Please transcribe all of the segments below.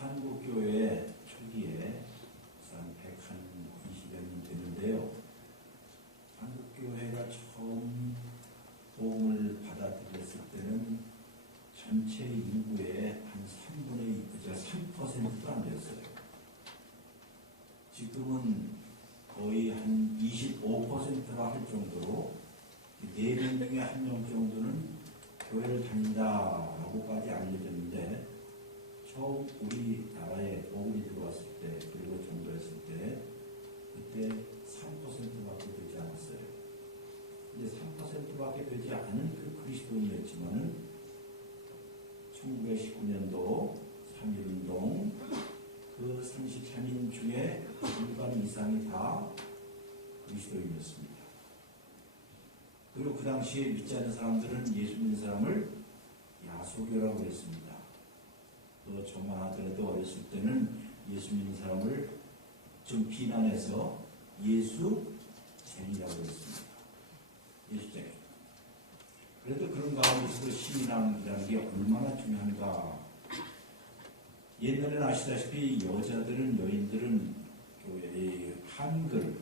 한국교회 초기에 한 120여 년 됐는데요. 한국교회가 처음 도움을 받아들였을 때는 전체 인구의 한 3%도 안 됐어요. 지금은 거의 한 25%가 할 정도로 4명 중에 1명 정도는 교회를 다닌다라고까지 알려졌는데, 처음 우리나라에 복음이 들어왔을 때, 그리고 전도했을 때, 그때 3%밖에 되지 않았어요. 근데 3%밖에 되지 않은 그 그리스도인이었지만은 1919년도 3.1운동 그 33인 중에 절반 이상이 다 그리스도인이었습니다. 그리고 그 당시에 믿지 않는 사람들은 예수 믿는 사람을 야소교라고 했습니다. 또 저만 하더라도 어렸을 때는 예수 믿는 사람을 좀 비난해서 예수쟁이라고 했습니다. 예수쟁이. 그래도 그런 가운데서도 신앙이라는 게 얼마나 중요한가. 옛날에는 아시다시피 여자들은, 여인들은 교회의 한글을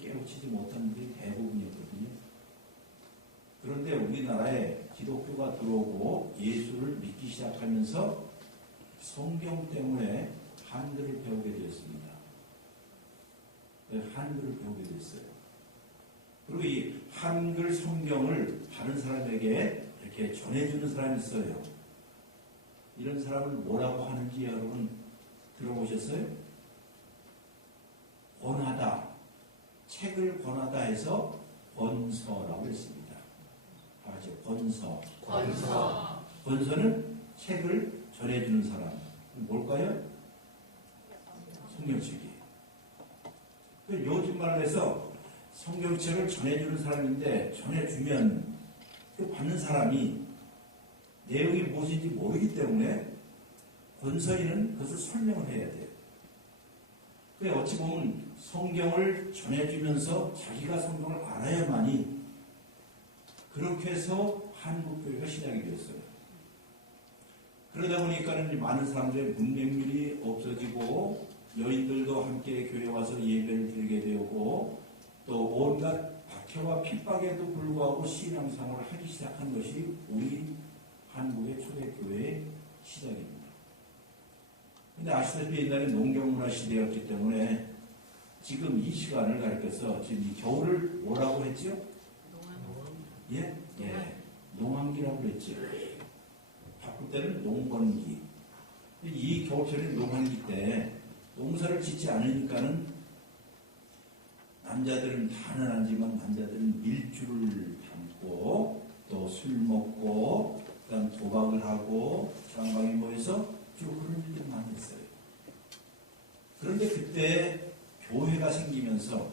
깨우치지 못하는 분이 대부분이었거든요. 그런데 우리나라에 기독교가 들어오고 예수를 믿기 시작하면서 성경 때문에 한글을 배우게 되었습니다. 한글을 배우게 됐어요. 그리고 이 한글 성경을 다른 사람에게 이렇게 전해주는 사람이 있어요. 이런 사람을 뭐라고 하는지 여러분 들어보셨어요? 권하다. 책을 권하다 해서 권서라고 했습니다. 아죠? 권서. 권서는 책을 전해주는 사람. 뭘까요? 성경책이. 요즘 말로 해서 성경책을 전해주는 사람인데, 전해주면 그 받는 사람이 내용이 무엇인지 모르기 때문에 권서인은 그것을 설명을 해야 돼요. 그래, 어찌 보면 성경을 전해주면서 자기가 성경을 알아야만이, 그렇게 해서 한국교회가 시작이 되었어요. 그러다 보니까는 많은 사람들의 문맹률이 없어지고, 여인들도 함께 교회 와서 예배를 드리게 되었고, 또 온갖 박해와 핍박에도 불구하고 신앙생활을 하기 시작한 것이 우리 한국의 초대교회의 시작입니다. 근데 아시다시피 옛날에 농경문화 시대였기 때문에 지금 이 시간을 가리켜서 지금 이 겨울을 뭐라고 했죠? 농한기라고 했죠. 바쁠 때는 농번기. 이 겨울철인 농한기 때 농사를 짓지 않으니까는 남자들은 다는 아니지만 남자들은 밀주를 담고 또 술 먹고 그다음 도박을 하고 장방에 모여서 쭉 그런 일들을 많이 했어요. 그런데 그때 교회가 생기면서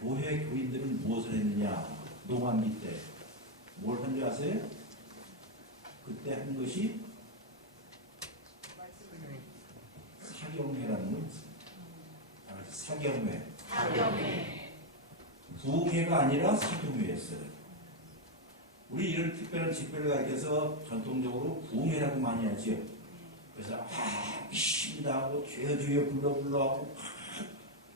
교회 교인들은 무엇을 했느냐? 농한기 때 뭘 한 줄 아세요? 그때 한 것이 사경회라는 거 있습니다. 사경회. 부흥회가 아니라 사경회였어요. 우리 이런 특별한 집회를 가리켜서 전통적으로 부흥회라고 많이 하죠. 그래서 믿습니다 하고 주여 불러 하고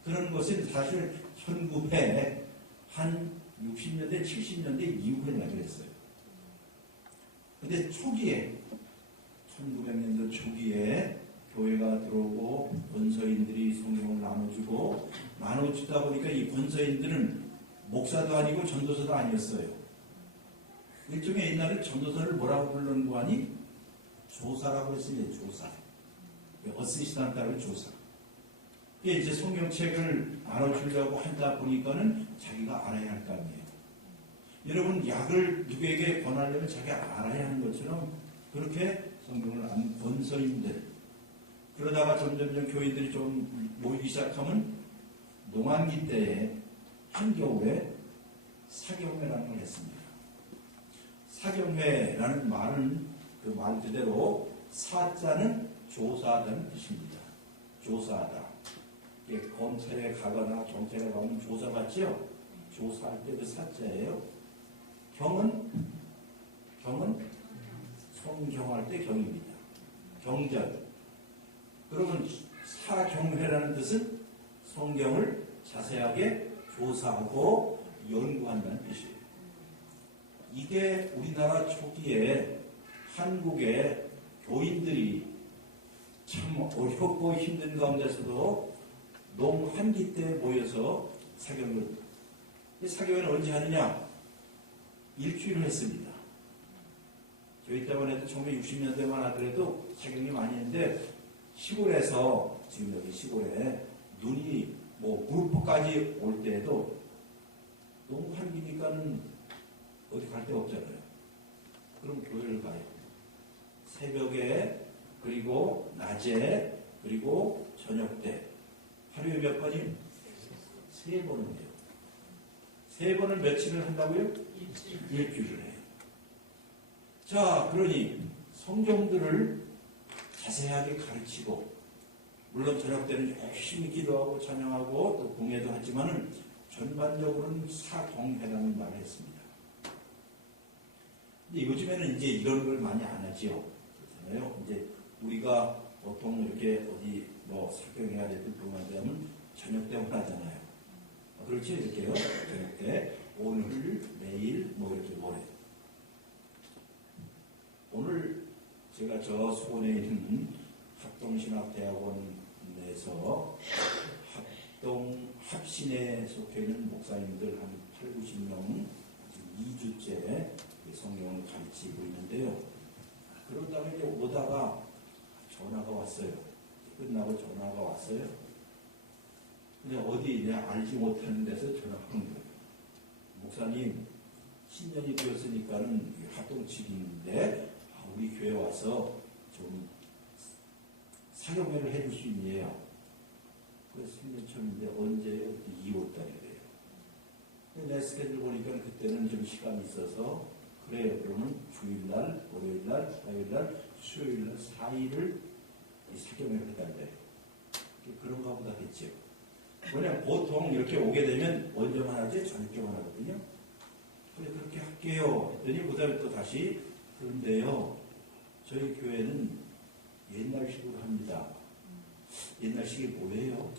그런 것은 사실 1900 한 60년대 70년대 이후에 나그랬어요. 근데 초기에 1900년도 초기에 교회가 들어오고 권서인들이 성경을 나눠주다 보니까 이 권서인들은 목사도 아니고 전도사도 아니었어요. 일종의 옛날에 전도사를 뭐라고 부르는 거 아니? 조사라고 했어요. 조사. 어시스탄트라고 조사. 이게 이제 성경책을 나눠주려고 하다 보니까는 자기가 알아야 할 거 아니에요. 여러분, 약을 누구에게 권하려면 자기가 알아야 하는 것처럼 그렇게 성경을 아는 권서인들. 그러다가 점점 교인들이 좀 모이기 시작하면 농한기 때에 한겨울에 사경회라는 걸 했습니다. 사경회라는 말은 그 말 그대로 사자는 조사하다는 뜻입니다. 조사하다. 검찰에 가거나 경찰에 가면 조사받지요? 조사할 때 그 사자예요. 경은 성경할 때 경입니다. 경전. 그러면 사경회라는 뜻은 성경을 자세하게 조사하고 연구한다는 뜻이에요. 이게 우리나라 초기에 한국의 교인들이 참 어렵고 힘든 가운데서도 농한기 때 모여서 사경을, 이 사경회는 언제 하느냐? 일주일을 했습니다. 저희 때만 해도 1960년대만 하더라도 사경이 많이 했는데, 시골에서, 지금 여기 시골에 눈이 뭐 무릎까지 올 때에도 농한기니까는 어디 갈 데 없잖아요. 그럼 교회를 가요. 새벽에, 그리고 낮에, 그리고 저녁 때. 하루에 몇 번이요? 3번을 해요. 3번을 며칠을 한다고요? 일주일을 해요. 자, 그러니 성경들을 자세하게 가르치고, 물론 저녁 때는 열심히 기도하고 찬양하고 또 공예도 하지만은 전반적으로는 사경회라는 말을 했습니다. 근데 요즘에는 이제 이런 걸 많이 안 하지요. 그렇잖아요. 이제 우리가 보통 이렇게 어디 뭐 사경회가 됐든 그런 데 하면 저녁 때만 하잖아요. 그렇죠? 이렇게요. 저녁 때 오늘, 내일 뭐 이렇게 뭐래. 오늘 제가 저 수원에 있는 합동신학대학원에서 합동합신에 속해 있는 목사님들 한 80, 90명 지금 2주째 성경을 가르치고 있는데요. 그러다가 이제 오다가 전화가 왔어요. 끝나고 전화가 왔어요. 근데 어디 내가 알지 못하는 데서 전화가 온 거예요. 목사님, 신년이 되었으니까는 합동치기인데 우리 교회 와서 좀 사경회를 해줄 수 있네요. 그래서 3년 전인데 언제요? 2월달이래요. 내 스케줄 보니까 그때는 좀 시간이 있어서 그래요. 그러면 주일날, 월요일날, 화요일날, 수요일날 4일을 사경회를 해달래요. 그런가 보다 했죠. 왜냐면 보통 이렇게 오게 되면 언제만 하지? 저녁에만 하거든요. 그래, 그렇게 할게요. 했더니 그 다음에 또 다시, 그런데요, 저희 교회는 옛날식으로 합니다. 옛날식이 뭐예요?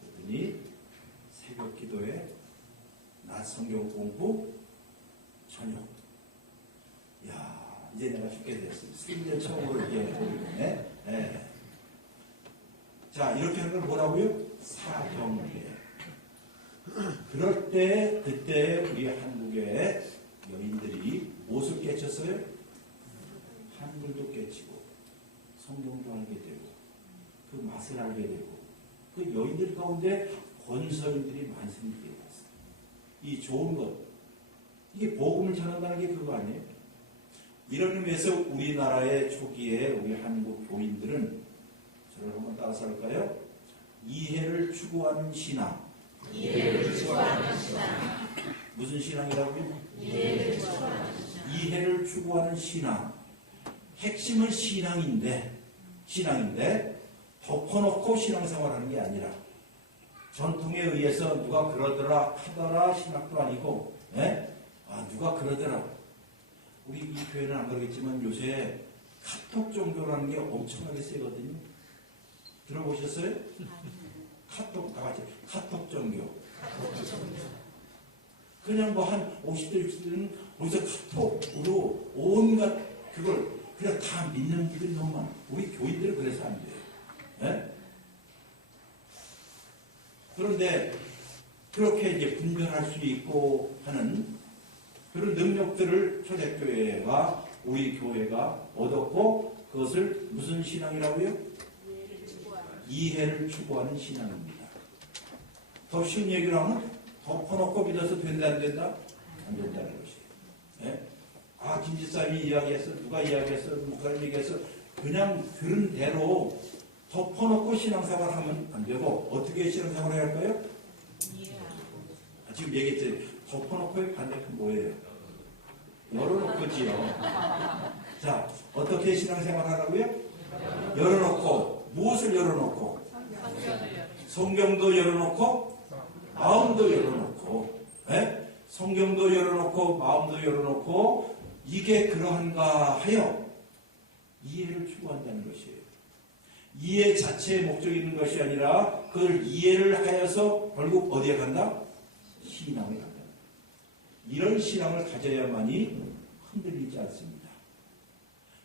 그랬더니 새벽 기도에 낮 성경 공부, 저녁. 야, 이제 내가 쉽게 됐습니다. 3년 처음으로 이렇게 보이네. 네. 자, 이렇게 하는 걸 뭐라고요? 사경회. 그럴 때, 그때 우리 한국의 여인들이 무엇을 깨쳤어요? 한글도 깨치고, 성경도 알게 되고, 그 맛을 알게 되고, 그 여인들 가운데 권서인들이 많이 생기게 됐어요. 이 좋은 것, 이게 복음을 전한다는 게 그거 아니에요? 이런 의미에서 우리나라의 초기에 우리 한국 교인들은, 저를 한번 따라서 할까요? 이해를 추구하는 신앙. 이해를 추구하는 신앙. 무슨 신앙이라고요? 이해를 추구하는 신앙. 이해를 추구하는 신앙. 핵심은 신앙인데 덮어놓고 신앙생활하는 게 아니라 전통에 의해서 누가 그러더라 하더라 신학도 아니고, 누가 그러더라. 우리 이 교회는 안 그러겠지만 요새 카톡 종교라는 게 엄청나게 세거든요. 들어보셨어요? 카톡, 다 같이 카톡 종교. 그냥 뭐 한 50대, 60대는 거기서 카톡으로 온갖 그걸 그냥 다 믿는 분들이 너무 많아. 우리 교인들은 그래서 안 돼요. 네? 그런데 그렇게 이제 분별할 수 있고 하는 그런 능력들을 초대교회가 우리 교회가 얻었고 그것을 무슨 신앙이라고요? 이해를 추구하는 신앙입니다. 더 쉬운 얘기로 하면 덮어놓고 믿어서 된다 안 된다? 안 된다는 것이에요. 네? 김지사님이 이야기했어, 누가 이야기했어, 목사님 얘기했어, 그냥 들은 대로 덮어놓고 신앙생활 하면 안 되고 어떻게 신앙생활 해야 할까요? 지금 얘기했죠. 덮어놓고의 반대편 뭐예요? 열어놓고지요. 자, 어떻게 신앙생활 하라고요? 열어놓고. 무엇을 열어놓고? 성경도 열어놓고 마음도 열어놓고, 성경도 열어놓고 마음도 열어놓고, 이게 그러한가 하여 이해를 추구한다는 것이에요. 이해 자체의 목적이 있는 것이 아니라 그걸 이해를 하여서 결국 어디에 간다? 신앙에 간다. 이런 신앙을 가져야만이 흔들리지 않습니다.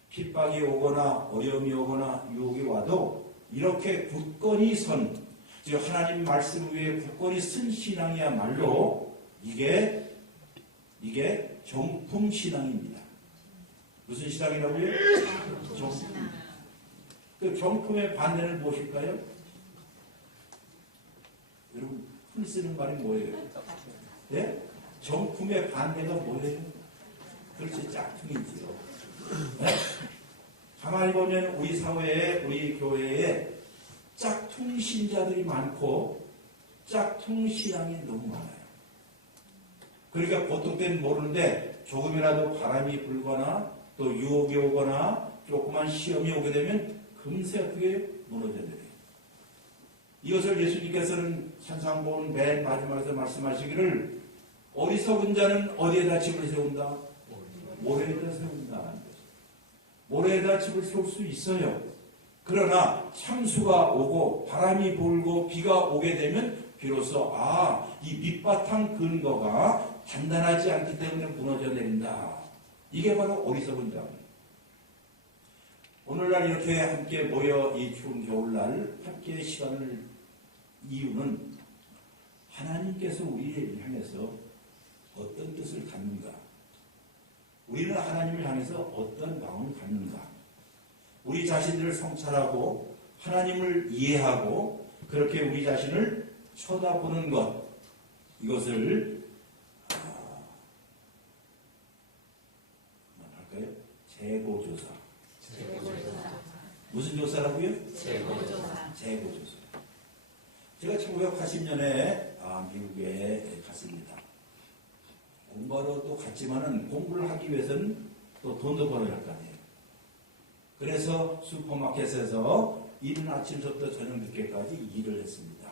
핍박이 오거나 어려움이 오거나 유혹이 와도 이렇게 굳건히 즉 하나님 말씀 위에 굳건히 쓴 신앙이야말로 이게 정품 신앙입니다. 무슨 신앙이라고요? 정품. 그 정품의 반대는 무엇일까요? 여러분, 흔히 쓰는 말이 뭐예요? 네? 정품의 반대가 뭐예요? 그렇지, 짝퉁이지요. 네? 가만히 보면 우리 사회에, 우리 교회에 짝퉁 신자들이 많고 짝퉁 신앙이 너무 많아요. 그러니까 보통 때는 모르는데 조금이라도 바람이 불거나 또 유혹이 오거나 조그만 시험이 오게 되면 금세 어떻게 무너져내요. 이것을 예수님께서는 산상보훈 맨 마지막에서 말씀하시기를 어리석은 자는 어디에다 집을 세운다? 모래에다 세운다. 모래에다 집을 세울 수 있어요. 그러나 참수가 오고 바람이 불고 비가 오게 되면 비로소 이 밑바탕 근거가 단단하지 않기 때문에 무너져 내린다. 이게 바로 어리석은 자입니다. 오늘날 이렇게 함께 모여 이 추운 겨울날 함께 시간을 이유는 하나님께서 우리를 향해서 어떤 뜻을 갖는가? 우리는 하나님을 향해서 어떤 마음을 갖는가? 우리 자신들을 성찰하고 하나님을 이해하고 그렇게 우리 자신을 쳐다보는 것, 이것을 할까요? 재고조사. 무슨 조사라고요? 재고조사. 제가 1980년에 미국에 갔습니다. 공부하러 또 갔지만은 공부를 하기 위해서는 또 돈도 벌어야 할 거 아니에요. 그래서 슈퍼마켓에서 이른 아침부터 저녁 늦게까지 일을 했습니다.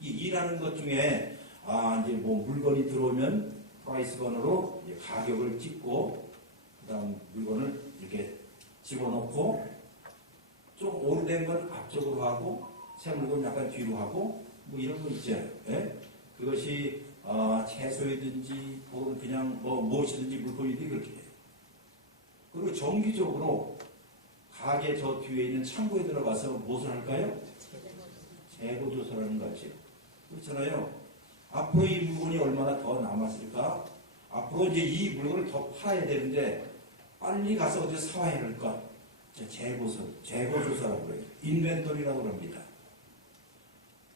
이 일하는 것 중에 이제 뭐 물건이 들어오면 프라이스건으로 가격을 찍고 그다음 물건을 이렇게 집어넣고 좀 오래된 건 앞쪽으로 하고 새 물건 약간 뒤로 하고 뭐 이런 거 있죠. 예? 그것이 채소이든지 혹은 그냥 무엇이든지 물건이든지 그렇게 해요. 그리고 정기적으로 가게 저 뒤에 있는 창고에 들어가서 무엇을 할까요? 재고조사라는 거죠. 그렇잖아요. 앞으로 이 물건이 얼마나 더 남았을까? 앞으로 이제 이 물건을 더 팔아야 되는데 빨리 가서 어디 사와야 할까? 재고조사라고 해요. 인벤토리라고 합니다.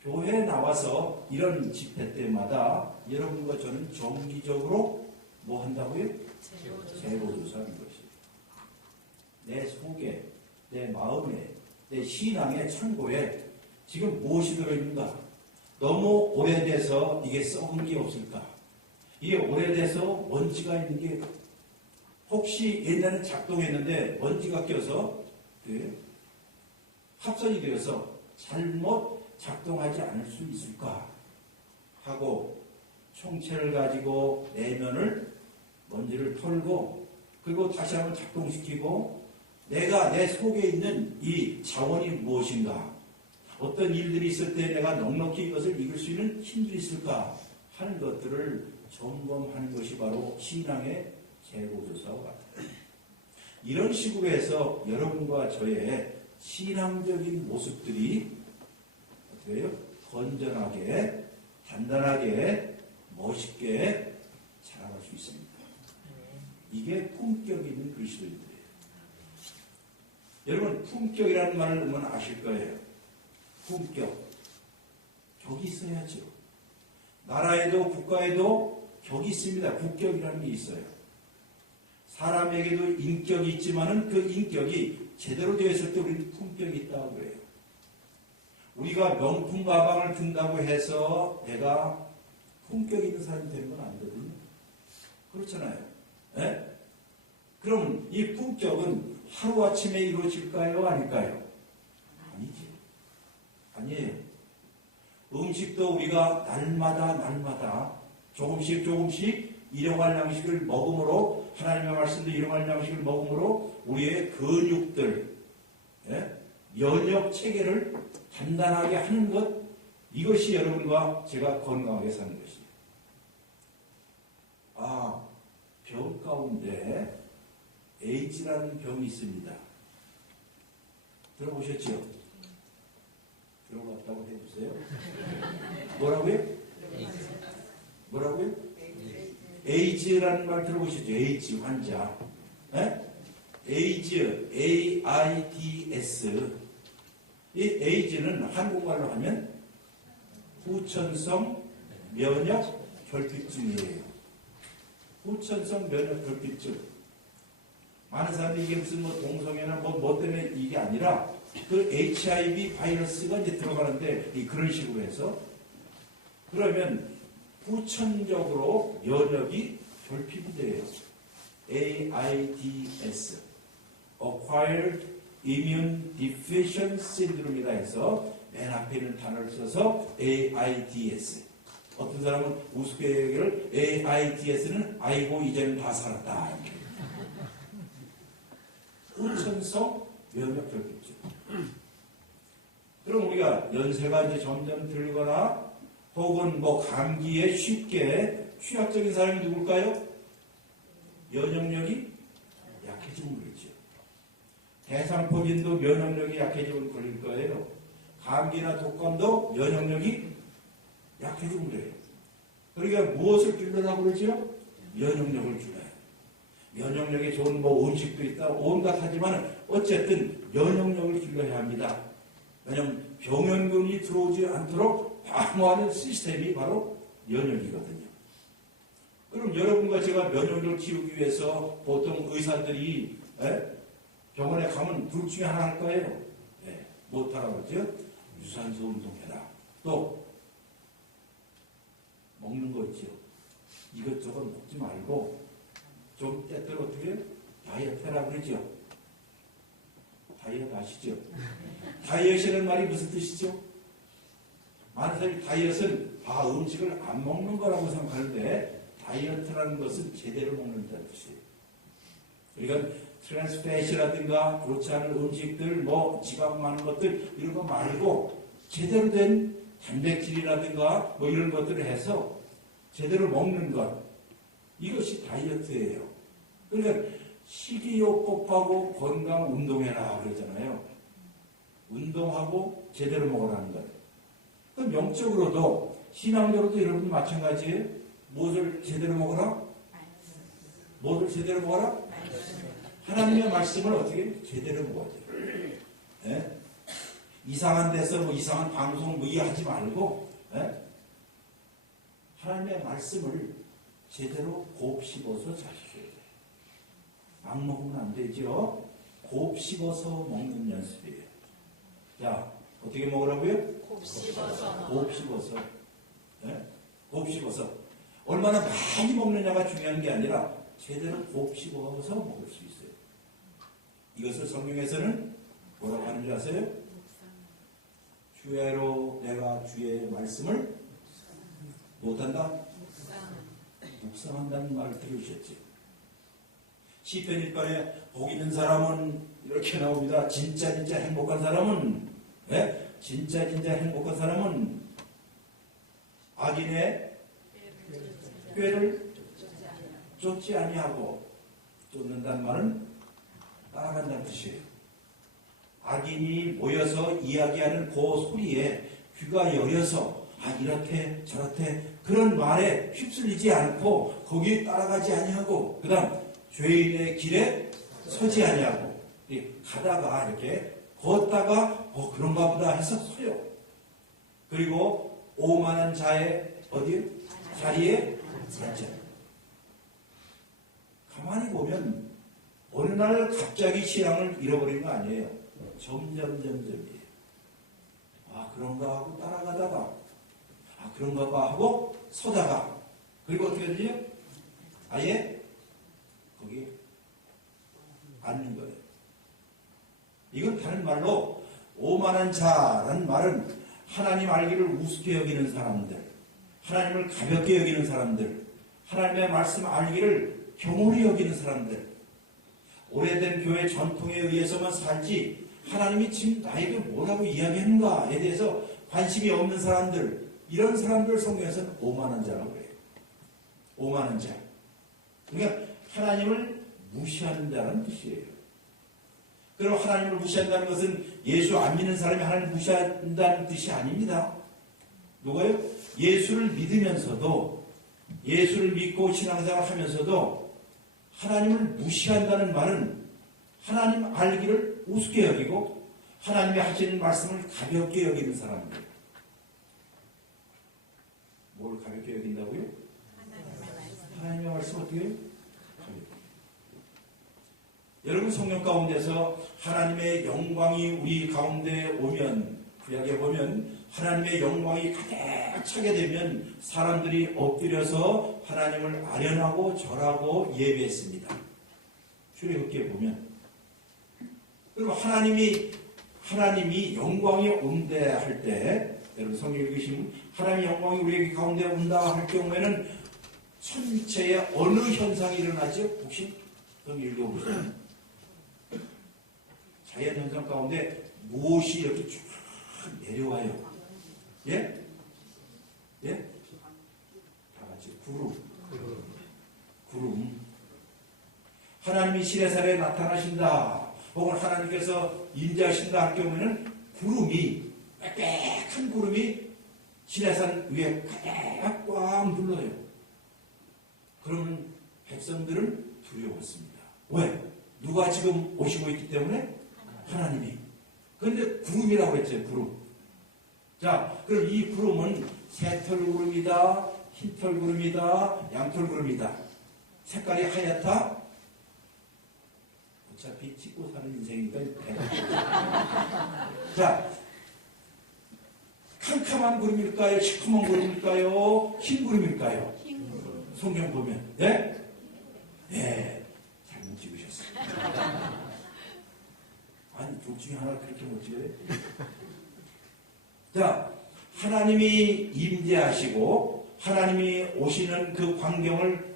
교회에 나와서 이런 집회 때마다 여러분과 저는 정기적으로 뭐 한다고요? 재고조사하는 것이에요. 내 속에, 내 마음에, 내 신앙의 창고에 지금 무엇이 들어있는가? 너무 오래돼서 이게 썩은 게 없을까? 이게 오래돼서 먼지가 있는 게 혹시 옛날에 작동했는데 먼지가 껴서 합선이 되어서 잘못 작동하지 않을 수 있을까? 하고 총체를 가지고 내면을 먼지를 털고 그리고 다시 한번 작동시키고 내가 내 속에 있는 이 자원이 무엇인가? 어떤 일들이 있을 때 내가 넉넉히 이것을 이길 수 있는 힘들이 있을까? 하는 것들을 점검하는 것이 바로 신앙의 재고조사와 같아요. 이런 식으로 해서 여러분과 저의 신앙적인 모습들이 어떻게 해요? 건전하게, 단단하게, 멋있게 자라갈 수 있습니다. 이게 품격 있는 그리스도인들이에요. 여러분, 품격이라는 말을 보면 아실 거예요. 품격. 격이 있어야죠. 나라에도 국가에도 격이 있습니다. 국격이라는 게 있어요. 사람에게도 인격이 있지만은 그 인격이 제대로 되어 있을 때 우리는 품격이 있다고 그래요. 우리가 명품 가방을 든다고 해서 내가 품격 있는 사람이 되는 건 아니거든요. 그렇잖아요. 네? 그럼 이 품격은 하루아침에 이루어질까요? 아닐까요? 아니지. 아니에요. 음식도 우리가 날마다 조금씩 일용할 양식을 먹음으로 하나님의 말씀도 일용할 양식을 먹음으로 우리의 근육들 면역 체계를 단단하게 하는 것, 이것이 여러분과 제가 건강하게 사는 것이에요. 병 가운데 에이즈라는 병이 있습니다. 들어보셨죠? 들어봤다고 해주세요. 뭐라고요? 뭐라고요? 에이즈라는 말 들어보셨죠? 에이즈 환자. 에이즈, AIDS. 이 에이즈는 한국말로 하면 후천성 면역 결핍증이에요. 후천성 면역 결핍증. 많은 사람들이 이게 무슨 동성애나 뭐 때문에 이게 아니라 그 HIV 바이러스가 이제 들어가는데 그런 식으로 해서 그러면 후천적으로 면역이 결핍이 돼요. AIDS. Acquired Immune Deficiency Syndrome이다 해서 맨 앞에 있는 단어를 써서 AIDS. 어떤 사람은 우습게 얘기를 AIDS는 아이고 이제는 다 살았다. 후천성 면역 결핍증. 그럼 우리가 연세가 이제 점점 들거나 혹은 감기에 쉽게 취약적인 사람이 누굴까요? 면역력이 약해지면 그렇죠. 대상포진도 면역력이 약해지면 걸릴 거예요. 감기나 독감도 면역력이 약해지면 그래요. 그러니까 무엇을 길러라고 그러죠? 면역력을 줄여요. 면역력이 좋은 음식도 있다 온갖 하지만 어쨌든 면역력을 길러야 합니다. 왜냐하면 병원균이 들어오지 않도록 방어하는 시스템이 바로 면역이거든요. 그럼 여러분과 제가 면역력을 키우기 위해서 보통 의사들이 병원에 가면 둘 중에 하나 할 거예요. 못하라고 그러죠? 유산소 운동해라. 또 먹는 거 있죠. 이것저것 먹지 말고 좀 때때로 어떻게 해요? 다이어트 해라 그러죠. 다이어트 아시죠? 다이어트라는 말이 무슨 뜻이죠? 많은 사람이 다이어트는 음식을 안 먹는 거라고 생각하는데 다이어트라는 것은 제대로 먹는다는 뜻이에요. 그러니까 트랜스패시라든가 그렇지 않은 음식들, 지방 많은 것들 이런 거 말고 제대로 된 단백질이라든가 이런 것들을 해서 제대로 먹는 것, 이것이 다이어트예요. 그러니까 식이요법하고 건강 운동해라 그러잖아요. 운동하고 제대로 먹으라는 거예요. 그럼 영적으로도 신앙적으로도 여러분 마찬가지예요. 무엇을 제대로 먹어라? 무엇을 제대로 먹어라? 하나님의 말씀을 어떻게 제대로 먹어야 돼요. 이상한 데서 이상한 방송 하지 말고 하나님의 말씀을 제대로 곱씹어서 잘 씹어야 돼요. 막 먹으면 안 되죠. 곱씹어서 먹는 연습이에요. 자, 어떻게 먹으라고요? 곱씹어서. 곱씹어서. 곱씹어서. 얼마나 많이 먹느냐가 중요한 게 아니라 제대로 곱씹어서 먹을 수 있어요. 이것을 성경에서는 뭐라고 하는 줄 아세요? 주야로 내가 주의 말씀을 못한다? 묵상한다는 말을 들으셨죠? 시편 1편에 복 있는 사람은 이렇게 나옵니다. 진짜 행복한 사람은 진짜 행복한 사람은 악인의 꾀를 쫓지 아니하고 쫓는다는 말은 따라간다는 뜻이에요. 악인이 모여서 이야기하는 그 소리에 귀가 여려서 이렇게 저렇게 그런 말에 휩쓸리지 않고 거기에 따라가지 아니하고 그 다음 죄인의 길에 서지 아니하고 가다가 이렇게 걷다가 그런가 보다 해서 서요. 그리고 오만한 자의 자리에 앉아. 가만히 보면 어느 날 갑자기 신앙을 잃어버린 거 아니에요. 점점이에요. 그런가 하고 따라가다가 그런가 봐 하고 서다가 그리고 어떻게 되죠? 아예 거기 앉는 거예요. 이건 다른 말로 오만한 자라는 말은 하나님 알기를 우습게 여기는 사람들, 하나님을 가볍게 여기는 사람들, 하나님의 말씀 알기를 경홀히 여기는 사람들, 오래된 교회 전통에 의해서만 살지 하나님이 지금 나에게 뭐라고 이야기하는가에 대해서 관심이 없는 사람들, 이런 사람들 성경에서는 오만한 자라고 그래요. 오만한 자. 그러니까 하나님을 무시한다는 뜻이에요. 그럼 하나님을 무시한다는 것은 예수 안 믿는 사람이 하나님을 무시한다는 뜻이 아닙니다. 누가요? 예수를 믿으면서도, 예수를 믿고 신앙생활을 하면서도 하나님을 무시한다는 말은 하나님 알기를 우습게 여기고 하나님이 하시는 말씀을 가볍게 여기는 사람들. 뭘 가볍게 여긴다고요? 하나님의 말씀 어떻게 해요? 가볍게. 여러분 성령 가운데서 하나님의 영광이 우리 가운데 오면, 구약에 보면 하나님의 영광이 가득 차게 되면 사람들이 엎드려서 하나님을 아련하고 절하고 예배했습니다. 출애굽기에 보면. 그리고 하나님이 영광이 온다 할 때, 여러분 성경 읽으시면 하나님의 영광이 우리 가운데 온다 할 경우에는 천체에 어느 현상이 일어나죠? 혹시 성경 읽어보세요. 자연 현상 가운데 무엇이 이렇게 쭉 내려와요? 예? 예? 다 같이 구름. 하나님이 시내산에 나타나신다, 혹은 하나님께서 임재하신다 할 경우에는 구름이, 빽빽한 구름이 시내산 위에 가득 꽉 눌러요. 그러면 백성들은 두려웠습니다. 왜? 누가 지금 오시고 있기 때문에? 하나님이. 그런데 구름이라고 했죠. 구름. 자, 그럼 이 구름은 새털구름이다, 흰털구름이다, 양털구름이다. 색깔이 하얗다. 어차피 찍고 사는 인생이니까. 자, 캄캄한 구름일까요? 시커먼 구름일까요? 흰 구름일까요? 성경 보면. 네? 네. 잘못 찍으셨어요. 아니, 둘 중에 하나 그렇게 못 찍어요? 자, 하나님이 임재하시고 하나님이 오시는 그 광경을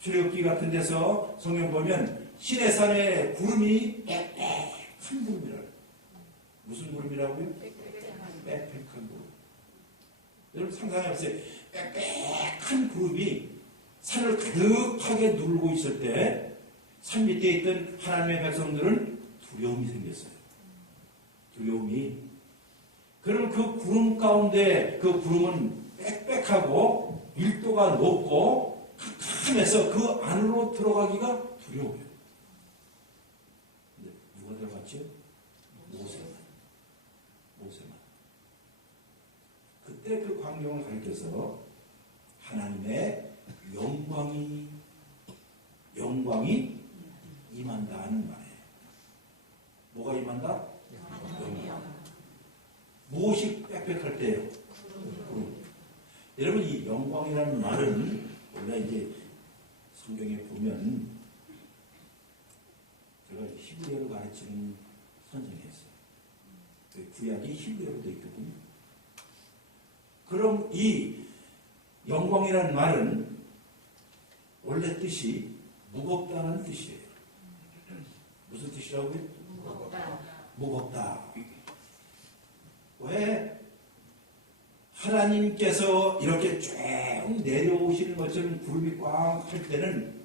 출애굽기 같은 데서 성경 보면 시내산에 구름이 빽빽한 구름이라고. 무슨 구름이라고요? 빽빽한 구름. 여러분 상상해보세요. 빽빽한 구름이 산을 가득하게 누르고 있을 때 산 밑에 있던 하나님의 백성들은 두려움이 생겼어요. 두려움이. 그럼 그 구름 가운데 그 구름은 빽빽하고 밀도가 높고 캄캄해서 그 안으로 들어가기가 두려워요. 근데 누가 들어갔죠? 모세만. 그때 그 광경을 가리켜서 하나님의 영광이 임한다 하는 말이에요. 뭐가 임한다? 영광. 무엇이 빽빽할 때요? 구름. 여러분, 이 영광이라는 말은 원래 이제 성경에 보면 제가 히브리어로 가르치는 선생이었어요. 구약이 히브리어로 되어 있거든요. 그럼 이 영광이라는 말은 원래 뜻이 무겁다는 뜻이에요. 무슨 뜻이라고요? 무겁다. 왜? 하나님께서 이렇게 쭉 내려오시는 것처럼 구름이 꽉 할 때는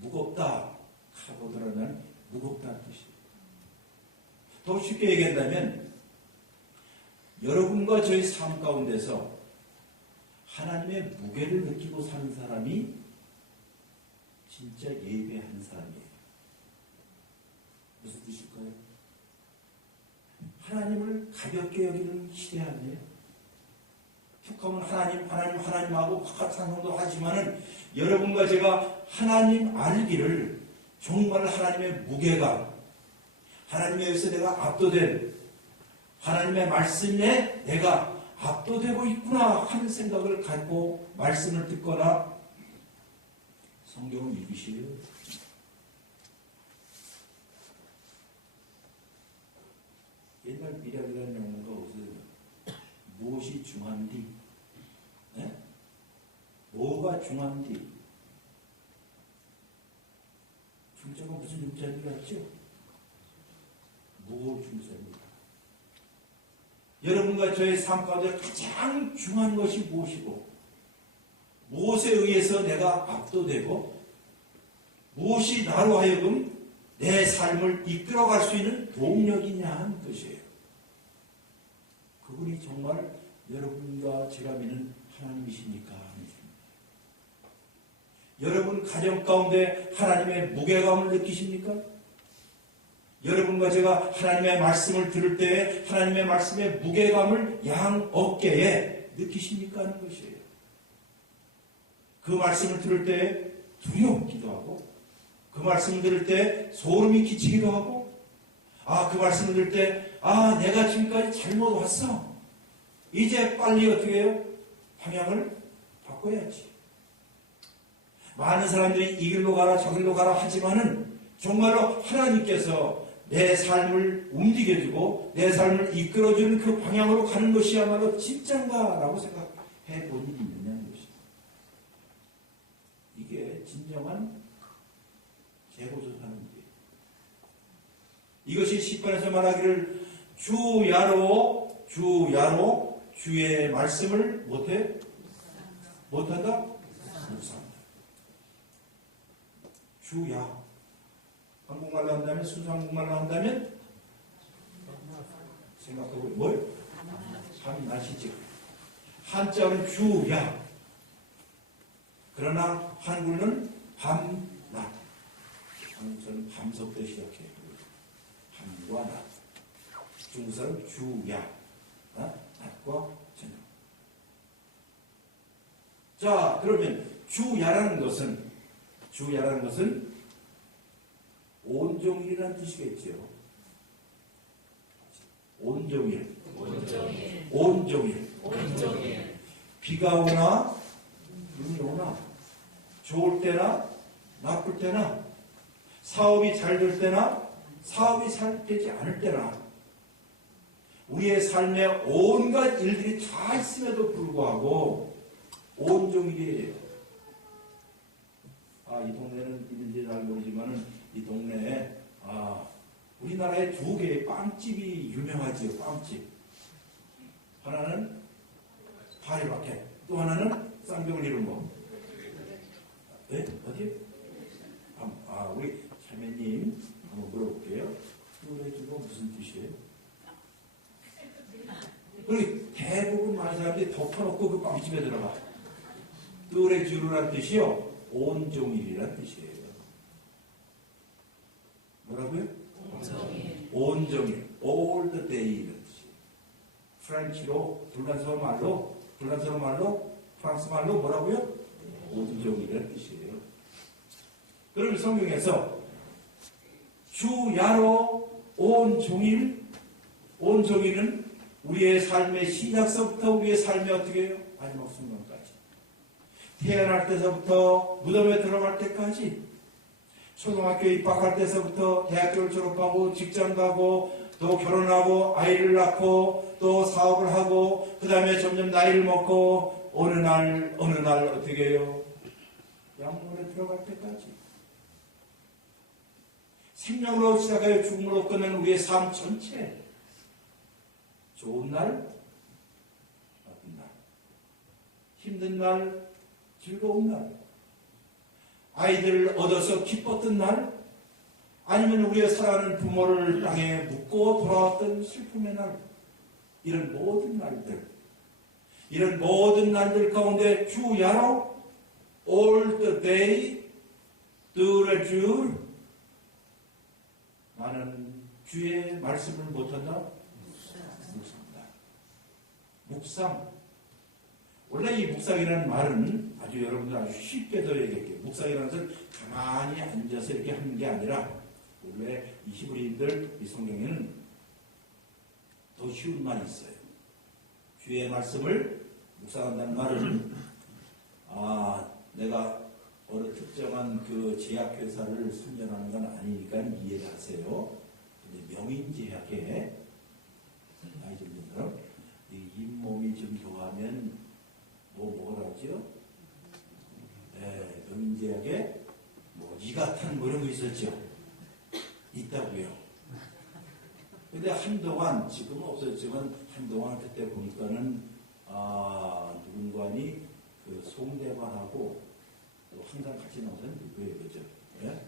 무겁다. 카보드라는 무겁다는 뜻이에요. 더 쉽게 얘기한다면 여러분과 저희 삶 가운데서 하나님의 무게를 느끼고 사는 사람이 진짜 예배하는 사람이에요. 무슨 뜻일까요? 하나님을 가볍게 여기는 시대 아니에요? 툭하면 하나님하고 상상도 하지만은 여러분과 제가 하나님 알기를 정말 하나님의 무게가, 하나님에 의해서 내가 압도된, 하나님의 말씀에 내가 압도되고 있구나 하는 생각을 갖고 말씀을 듣거나 성경을 읽으시래요. 옛날 미략이라는 용어가 어디서 무엇이 중한디? 네? 뭐가 중한디? 중자가 무슨 중자인지 알죠? 무거운 중세입니다. 여러분과 저의 삶 가운데 가장 중요한 것이 무엇이고, 무엇에 의해서 내가 압도되고, 무엇이 나로 하여금 내 삶을 이끌어갈 수 있는 동력이냐 하는 것이에요. 그분이 정말 여러분과 제가 믿는 하나님이십니까? 여러분 가정 가운데 하나님의 무게감을 느끼십니까? 여러분과 제가 하나님의 말씀을 들을 때 하나님의 말씀의 무게감을 양 어깨에 느끼십니까? 하는 것이에요. 그 말씀을 들을 때 두렵기도 하고, 그 말씀을 들을 때 소름이 끼치기도 하고, 그 말씀을 들을 때 내가 지금까지 잘못 왔어. 이제 빨리 어떻게 해요? 방향을 바꿔야지. 많은 사람들이 이 길로 가라 저 길로 가라 하지만은 정말로 하나님께서 내 삶을 움직여주고 내 삶을 이끌어주는 그 방향으로 가는 것이야말로 진짠가라고 생각해 본 일이 있느냐는 것입니다. 이게 진정한 재고조사하는 거예요. 이것이 시편에서 말하기를 주야로 주의 말씀을 못한다? 묵상한다. 주야. 한국말로 한다면, 순수 한국말로 한다면, 생각하고, 뭘? 밤낮이죠. 한자는 주야. 그러나 한글은 밤낮. 한국사는 밤서부터 시작해요. 밤과 낮. 중국사는 주야. 낮과 저녁. 자, 그러면 주야라는 것은 온종일이라는 뜻이겠죠. 온종일. 비가 오나 눈이 오나, 좋을 때나 나쁠 때나, 사업이 잘 될 때나 사업이 잘 되지 않을 때나, 우리의 삶에 온갖 일들이 다 있음에도 불구하고 온종일이에요. 이 동네는 있는지 잘 모르지만은 이 동네에 우리나라에 두 개의 빵집이 유명하지요. 빵집. 하나는 파리바켓, 또 하나는 쌍벽을 이룬 거. 네? 어디? 우리 자매님 한번 물어볼게요. 그거 무슨 뜻이에요? 우리 대부분 많은 사람들이 덮어놓고 그 빵집에 들어가. 뚜레 주루라는 뜻이요, 온종일이라는 뜻이에요. 뭐라고요? 온종일. all the day라는 뜻이에요. 프렌치로, 불란서 말로, 프랑스 말로 뭐라고요? 온종일이라는 뜻이에요. 그럼 성경에서 주야로 온종일은 우리의 삶의 시작서부터 우리의 삶이 어떻게 해요? 마지막 순간까지. 태어날 때서부터 무덤에 들어갈 때까지, 초등학교에 입학할 때서부터 대학교를 졸업하고 직장 가고 또 결혼하고 아이를 낳고 또 사업을 하고 그 다음에 점점 나이를 먹고 어느 날 어떻게 해요? 양문에 들어갈 때까지. 생명으로 시작하여 죽음으로 끝내는 우리의 삶 전체. 좋은 날, 나쁜 날, 힘든 날, 즐거운 날, 아이들을 얻어서 기뻤던 날, 아니면 우리가 사랑하는 부모를 땅에 묻고 돌아왔던 슬픔의 날, 이런 모든 날들 가운데 주야로 all the day 들의 주, 나는 주의 말씀을 못한다? 묵상. 원래 이 묵상이라는 말은 아주 여러분들 아주 쉽게 더 얘기할게요. 묵상이라는 것은 가만히 앉아서 이렇게 하는 게 아니라, 원래 이 히브리인들 이 성경에는 더 쉬운 말이 있어요. 주의 말씀을 묵상한다는 말은 내가 어느 특정한 그 제약회사를 선전하는 건 아니니까 이해를 하세요. 근데 명인제약에 나이 든 사람 잇몸이 좀 좋아하면 뭐라 하죠? 명인제약에 이가탄 이런 거 있었죠? 있다고요. 근데 한동안, 지금은 없었지만, 한동안 그때 보니까는, 누군가니, 그 송대관하고, 또 항상 같이 나오는 누구예요, 그죠? 예?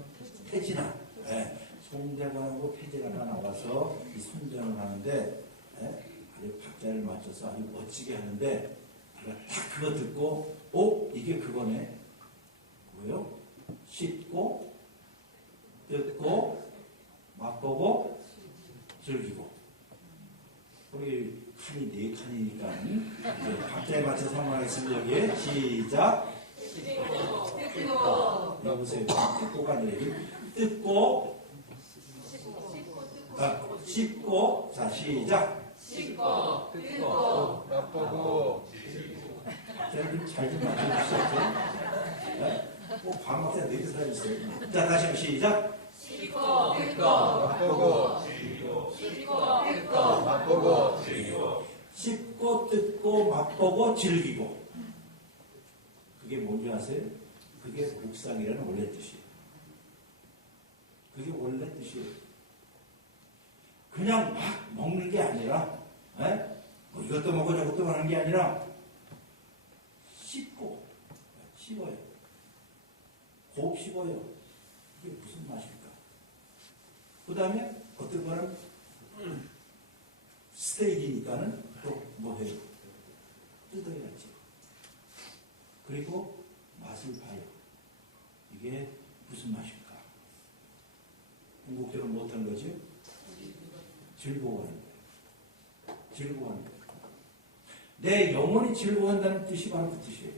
태진아. 예. 송대관하고 태진아가 나와서 이 선전을 하는데, 예? 아주 박자를 맞춰서 아주 멋지게 하는데, 제가 딱 그거 듣고, 이게 그거네. 뭐요? 씹고, 뜯고, 맛보고, 즐기고. 우리 칸이 4칸이니까 이제 박자에 맞춰서 한번 하겠습니다. 여기에 시작. 여보세요. 뜯고가 아니라 뜯고, 씹고, 자 시작. 씻고, 뜯고, 맛보고, 좀 잘 좀 맞춰주세요. 네? 밥 먹을 때 4개 살아있어요. 자 다시 한번 시작. 씻고, 뜯고, 맛보고, 씻고, 뜯고, 맛보고, 씹고 뜯고 맛보고 즐기고. 그게 뭔지 아세요? 그게 묵상이라는 원래 뜻이에요. 그게 원래 뜻이에요. 그냥 막 먹는 게 아니라, 뭐 이것도 먹고 저것도 하는 게 아니라 씹고, 씹어요. 곱 씹어요. 이게 무슨 맛일까? 그 다음에 어떤 거는 스테이크니까는 또 뭐 해요? 뜯어야지. 그리고 맛을 봐요. 이게 무슨 맛일까? 궁극적으로 못한 거지? 즐거워하는 거예요. 즐거워하는 거예요. 내 영혼이 즐거워한다는 뜻이 바로 그 뜻이에요.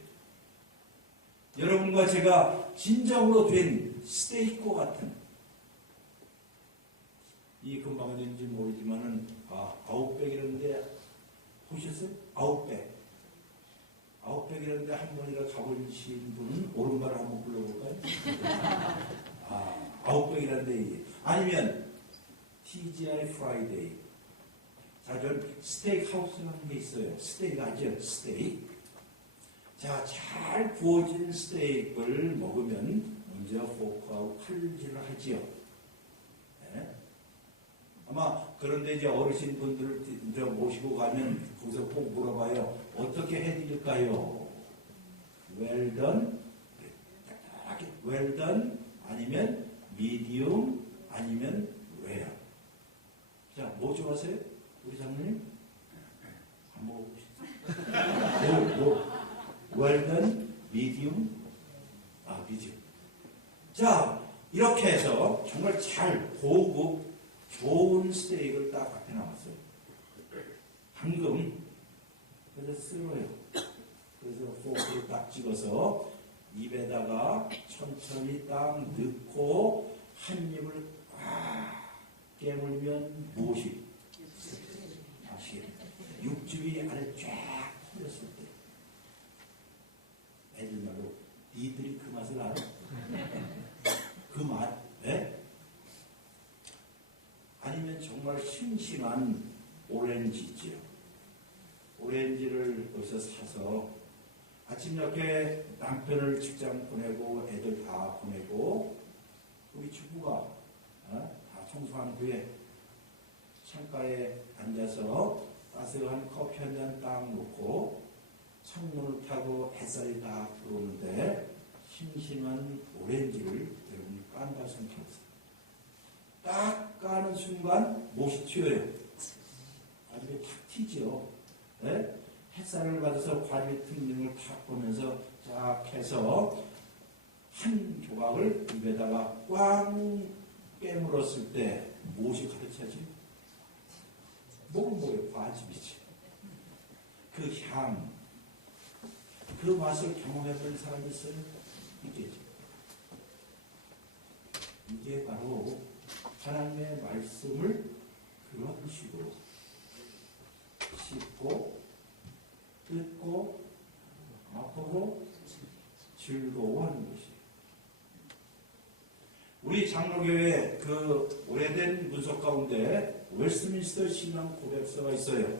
여러분과 제가 진정으로 된 스테이크와 같은, 이 금방 어딘지 모르지만은, 아웃백이라는데, 보셨어요? 아웃백이라는데 한 번이라 가보신 분은 오른발을 한번 불러볼까요? 아웃백이라는데, 아니면, TGI 프라이데이. 자, 전 스테이크 하우스라는 게 있어요. 스테이크 아죠? 스테이크. 자, 잘 구워진 스테이크를 먹으면 먼저 포크하고 칼질을 하지요. 네? 아마 그런데 이제 어르신분들을 이제 모시고 가면 거기서 꼭 물어봐요. 어떻게 해드릴까요? Well done, well done, 아니면 medium, 아니면 rare. 자, 뭐 좋아하세요? 우리 장모님? 안 먹어보시죠? well done, medium, medium. 자, 이렇게 해서 정말 잘 고급 좋은 스테이크를 딱 앞에 나왔어요. 방금 그래서 쓸어요. 그래서 포크를 딱 찍어서 입에다가 천천히 딱 넣고 한 입을 깨물면 무엇이 아시겠죠? 육즙이 안에 쫙 흘렸을 때 애들 말로 니들이 그 맛을 알아? 그 맛? 네? 아니면 정말 싱싱한 오렌지 있지요. 오렌지를 어디서 사서 아침 저녁에 남편을 직장 보내고 애들 다 보내고 우리 주부가 다 청소한 후에 창가에 앉아서 따스한 커피 한 잔 딱 놓고 창문을 타고 햇살이 딱 들어오는데 싱싱한 오렌지를 여러분이 깐다고 생각해보세요. 딱 까는 순간 못이 튀어요. 아주 탁 튀죠. 네? 햇살을 받아서 과일 특징을 탁 보면서 쫙 해서 한 조각을 입에다가 꽝 깨물었을 때 무엇이 가르쳐지? 뭐예요? 과즙이지. 그 향, 그 맛을 경험해본 사람이 있어요? 있겠죠. 이게 바로 하나님의 말씀을 그런 식으로 씹고 뜯고 맛보고 즐거워하는 것이에요. 우리 장로교회 그 오래된 문서 가운데 웨스트민스터 신앙 고백서가 있어요.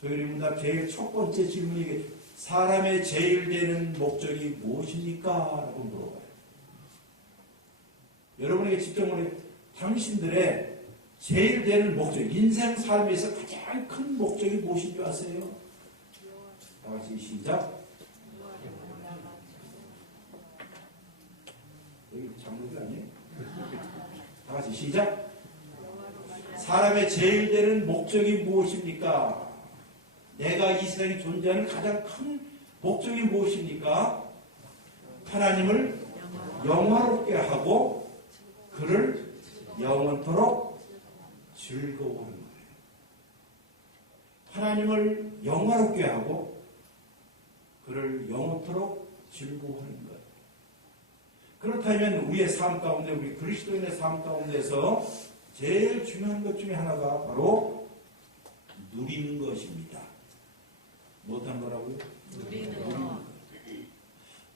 소유리문답 제일 첫 번째 질문이 사람의 제일 되는 목적이 무엇입니까? 라고 물어봐요. 여러분에게 직접 당신들의 제일 되는 목적, 인생 삶에서 가장 큰 목적이 무엇인 줄 아세요? 다 같이 시작. 여기 장르이 아니에요? 다 같이 시작. 사람의 제일 되는 목적이 무엇입니까? 내가 이 세상에 존재하는 가장 큰 목적이 무엇입니까? 하나님을 영화롭게 하고 그를 영원토록 즐거워하는 거예요. 하나님을 영화롭게 하고 그를 영원토록 즐거워하는 거예요. 그렇다면 우리의 삶 가운데, 우리 그리스도인의 삶 가운데서 제일 중요한 것 중에 하나가 바로 누리는 것입니다. 못한 거라고요? 누리는 것.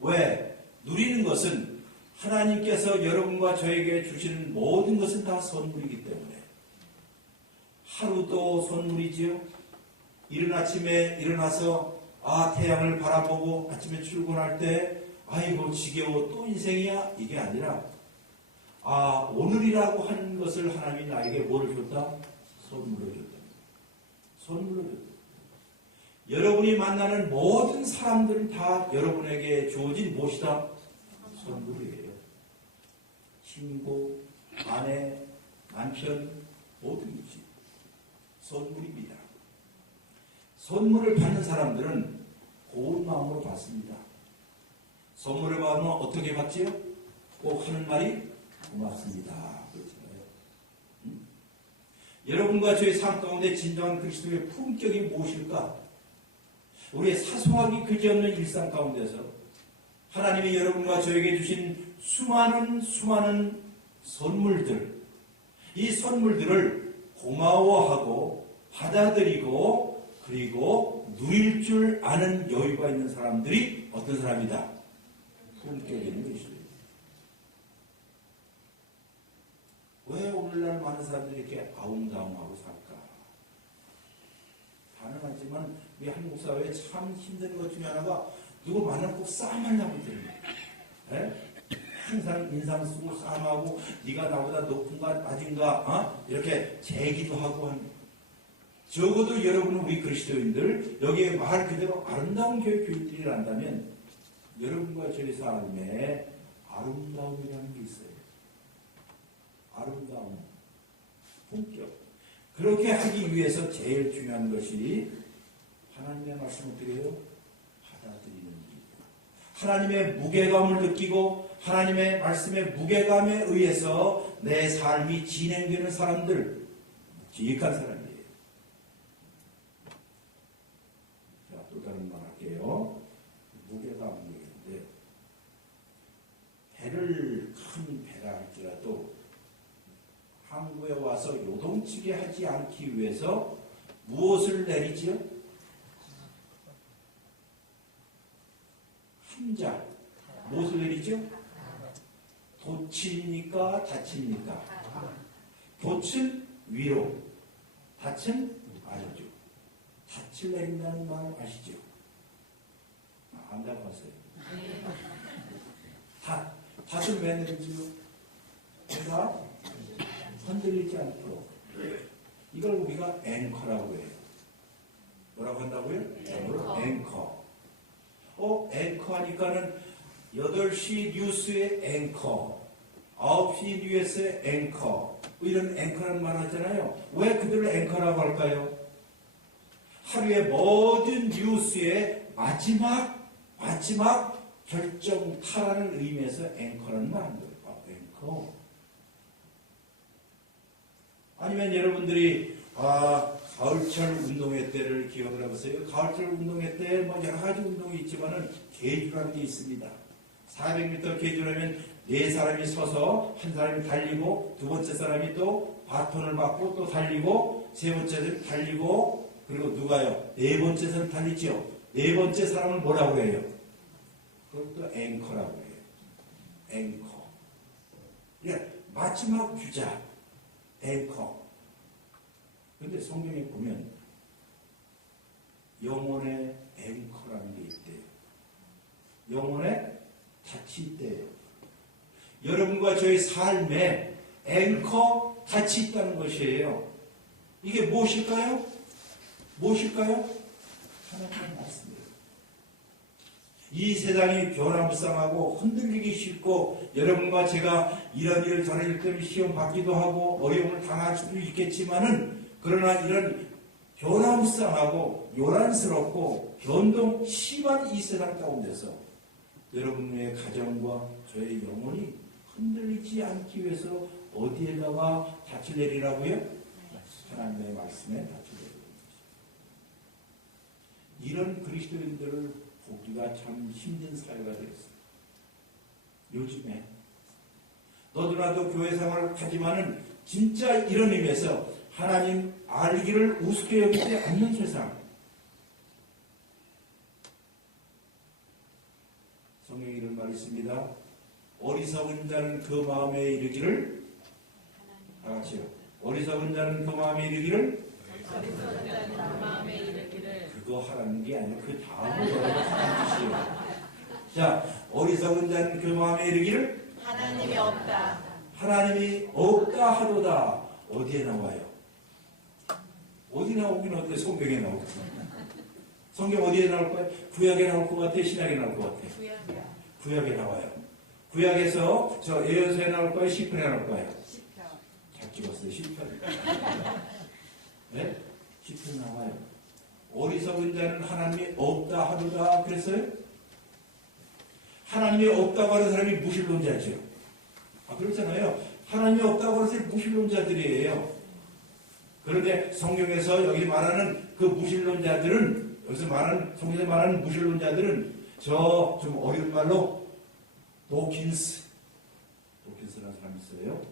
왜? 누리는 것은 하나님께서 여러분과 저에게 주시는 모든 것은 다 선물이기 때문에 하루도 선물이지요. 이른 아침에 일어나서 태양을 바라보고 아침에 출근할 때 아이고 지겨워 또 인생이야 이게 아니라 오늘이라고 하는 것을 하나님이 나에게 뭐를 줬다? 선물을 줬다. 선물을 줬다. 여러분이 만나는 모든 사람들은 다 여러분에게 주어진 무엇이다? 선물이에요. 친구, 아내, 남편, 모든 것이 선물입니다. 선물을 받는 사람들은 고운 마음으로 받습니다. 선물을 받으면 어떻게 받지요? 꼭 하는 말이 고맙습니다. 그렇잖아요. 여러분과 저의 삶 가운데 진정한 그리스도의 품격이 무엇일까? 우리의 사소하기 그지없는 일상 가운데서 하나님이 여러분과 저에게 주신 수많은 선물들, 이 선물들을 고마워하고 받아들이고 그리고 누릴 줄 아는 여유가 있는 사람들이 어떤 사람이다? 품격이 있는 것이죠. 왜 오늘날 많은 사람들이 이렇게 아웅다웅하고 살까? 가능하지만 우리 한국 사회에 참 힘든 것 중에 하나가 누구 만나면 꼭 싸움하려고 들어요. 항상 인상 쓰고 싸움하고 네가 나보다 높은가 낮은가 이렇게 재기도 하고 하는. 적어도 여러분은 우리 그리스도인들 여기에 말 그대로 아름다운 교육들이 난다면 여러분과 저의 삶에 아름다움이라는 게 있어요. 아름다움, 품격. 그렇게 하기 위해서 제일 중요한 것이 하나님의 말씀을 어떻게 해요? 받아들이는 일이에요. 하나님의 무게감을 느끼고 하나님의 말씀의 무게감에 의해서 내 삶이 진행되는 사람들, 지익한 사람이에요. 자, 또 다른 말 할게요. 무게감 얘기인데 배를 큰 배라 할지라도 항구에 와서 요동치게 하지 않기 위해서 무엇을 내리지요? 함자. 무엇을 내리죠? 돛입니까? 닻입니까? 돛은 위로, 닻은 아래죠. 닻을 내린다는 말 아시죠? 안 잡았어요. 닷을 왜 내리지요? 내가 흔들리지 않도록. 이걸 우리가 앵커라고 해요. 뭐라고 한다고요? 앵커. 앵커 하니까는 8시 뉴스의 앵커, 9시 뉴스의 앵커, 이런 앵커라는 말 하잖아요. 왜 그들을 앵커라고 할까요? 하루의 모든 뉴스의 마지막 결정타라는 의미에서 앵커라는 말 하는 거예요. 앵커. 아니면 여러분들이 가을철 운동회 때를 기억을 해보세요. 가을철 운동회 때 여러 가지 운동이 있지만은 계주라는 게 있습니다. 400m 계주라면 4사람이 서서 한 사람이 달리고 두 번째 사람이 또 바톤을 받고 또 달리고 세 번째 사람이 달리고 그리고 누가요? 네 번째 사람이 달리죠. 네 번째 사람을 뭐라고 해요? 그것도 앵커라고 해요. 앵커. 마지막 주자. 앵커. 근데 성경에 보면 영혼의 앵커라는 게 있대요. 영혼의 닻이 있대요. 여러분과 저의 삶에 앵커 같이 있다는 것이에요. 이게 무엇일까요? 무엇일까요? 하나님의 말씀이에요. 이 세상이 변화무쌍하고 흔들리기 쉽고 여러분과 제가 이런 일 저런 일 때문에 시험 받기도 하고 어려움을 당할 수도 있겠지만은 그러나 이런 변화무쌍하고 요란스럽고 변동 심한 이 세상 가운데서 여러분의 가정과 저의 영혼이 흔들리지 않기 위해서 어디에다가 닻을 내리라고요? 하나님의 말씀에 닻을 내리는 것입니다. 이런 그리스도인들을 보기가 참 힘든 사회가 되었어요. 요즘에 너도나도 교회 생활을 하지만은 진짜 이런 의미에서 하나님 알기를 우습게 여기지 않는 세상. 성경에 이런 말이 있습니다. 어리석은 자는 그 마음에 이르기를 다 같이요. 어리석은 자는 그 마음에 이르기를 그거 하라는 게 아니라 그 다음으로 하는 뜻이에요. 자, 어리석은 자는 그 마음에 이르기를 하나님이 없다. 하나님이 없다 하도다. 어디에 나와요? 어디 나오긴 어때? 성경에 나오고. 성경 어디에 나올 거예요? 구약에 나올 것 같아요? 신약에 나올 것 같아요? 구약이야. 구약에 나와요. 구약에서 저 에어서에 나올 거예요? 시편에 나올 거예요? 시편. 잘 찍었어요. 시편. 네? 시편 나와요. 어리석은 자는 하나님이 없다 하도다 그랬어요? 하나님이 없다고 하는 사람이 무신론자죠. 그렇잖아요. 하나님이 없다고 하는 사람이 무신론자들이에요. 그런데 성경에서 여기 말하는 그 무신론자들은 여기서 말하는 성경에서 말하는 무신론자들은 저 좀 어려운 말로 도킨스라는 사람이 있어요.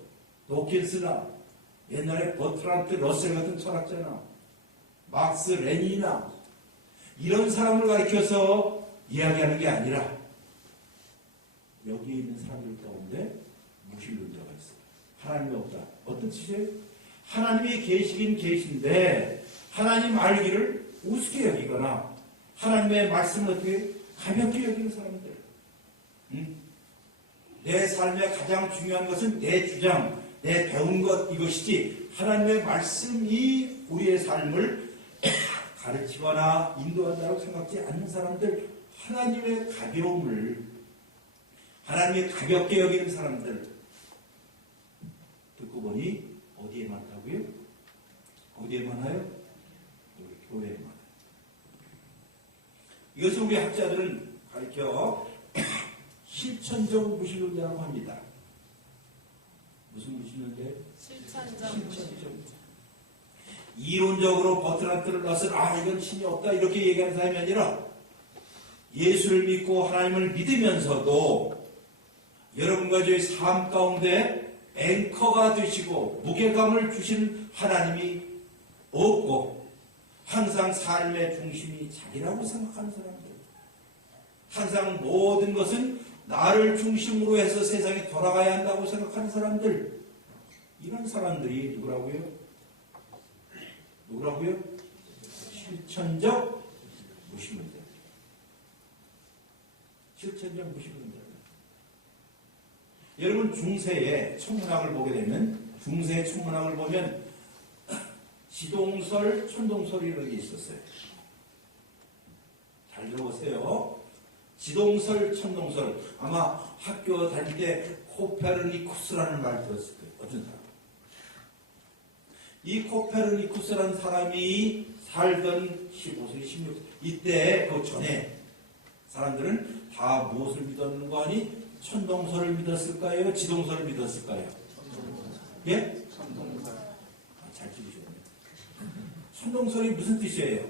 도킨스나 옛날에 버트란트 러셀 같은 철학자나 막스 레닌이나 이런 사람을 가리켜서 이야기하는 게 아니라 여기에 있는 사람들 가운데 무신론자가 있어요. 하나님이 없다. 어떤 뜻이에요? 하나님이 계시긴 계신데 하나님 알기를 우습게 여기거나 하나님의 말씀을 어떻게 가볍게 여기는 사람들. 내 삶의 가장 중요한 것은 내 주장, 내 배운 것 이것이지 하나님의 말씀이 우리의 삶을 가르치거나 인도한다고 생각지 않는 사람들, 하나님의 가벼움을 하나님의 가볍게 여기는 사람들 듣고 보니 어디에 많다고요? 어디에 많아요? 우리 교회에 많아요. 이것을 우리 학자들은 가르쳐 실천적 무신론자라고 합니다. 무슨 무신론자예요? 실천적. 이론적으로 버트란트를 넣어서 이건 신이 없다 이렇게 얘기하는 사람이 아니라 예수를 믿고 하나님을 믿으면서도 여러분과 저의 삶 가운데 앵커가 되시고 무게감을 주시는 하나님이 없고 항상 삶의 중심이 자기라고 생각하는 사람들, 항상 모든 것은 나를 중심으로 해서 세상에 돌아가야 한다고 생각하는 사람들, 이런 사람들이 누구라고요? 실천적 무신론자. 실천적 무신론자. 여러분 중세의 천문학을 보게 되면 중세의 천문학을 보면 지동설, 천동설이라는 게 있었어요. 잘 들어보세요. 지동설, 천동설. 아마 학교 다닐 때 코페르니쿠스라는 말 들었을 거예요. 어떤 사람? 이 코페르니쿠스라는 사람이 살던 15세기, 16세기 이때 그 전에 사람들은 다 무엇을 믿었는 거 아니? 천동설을 믿었을까요? 지동설을 믿었을까요? 예? 천동설. 잘 찍으셨네요. 천동설이 무슨 뜻이에요?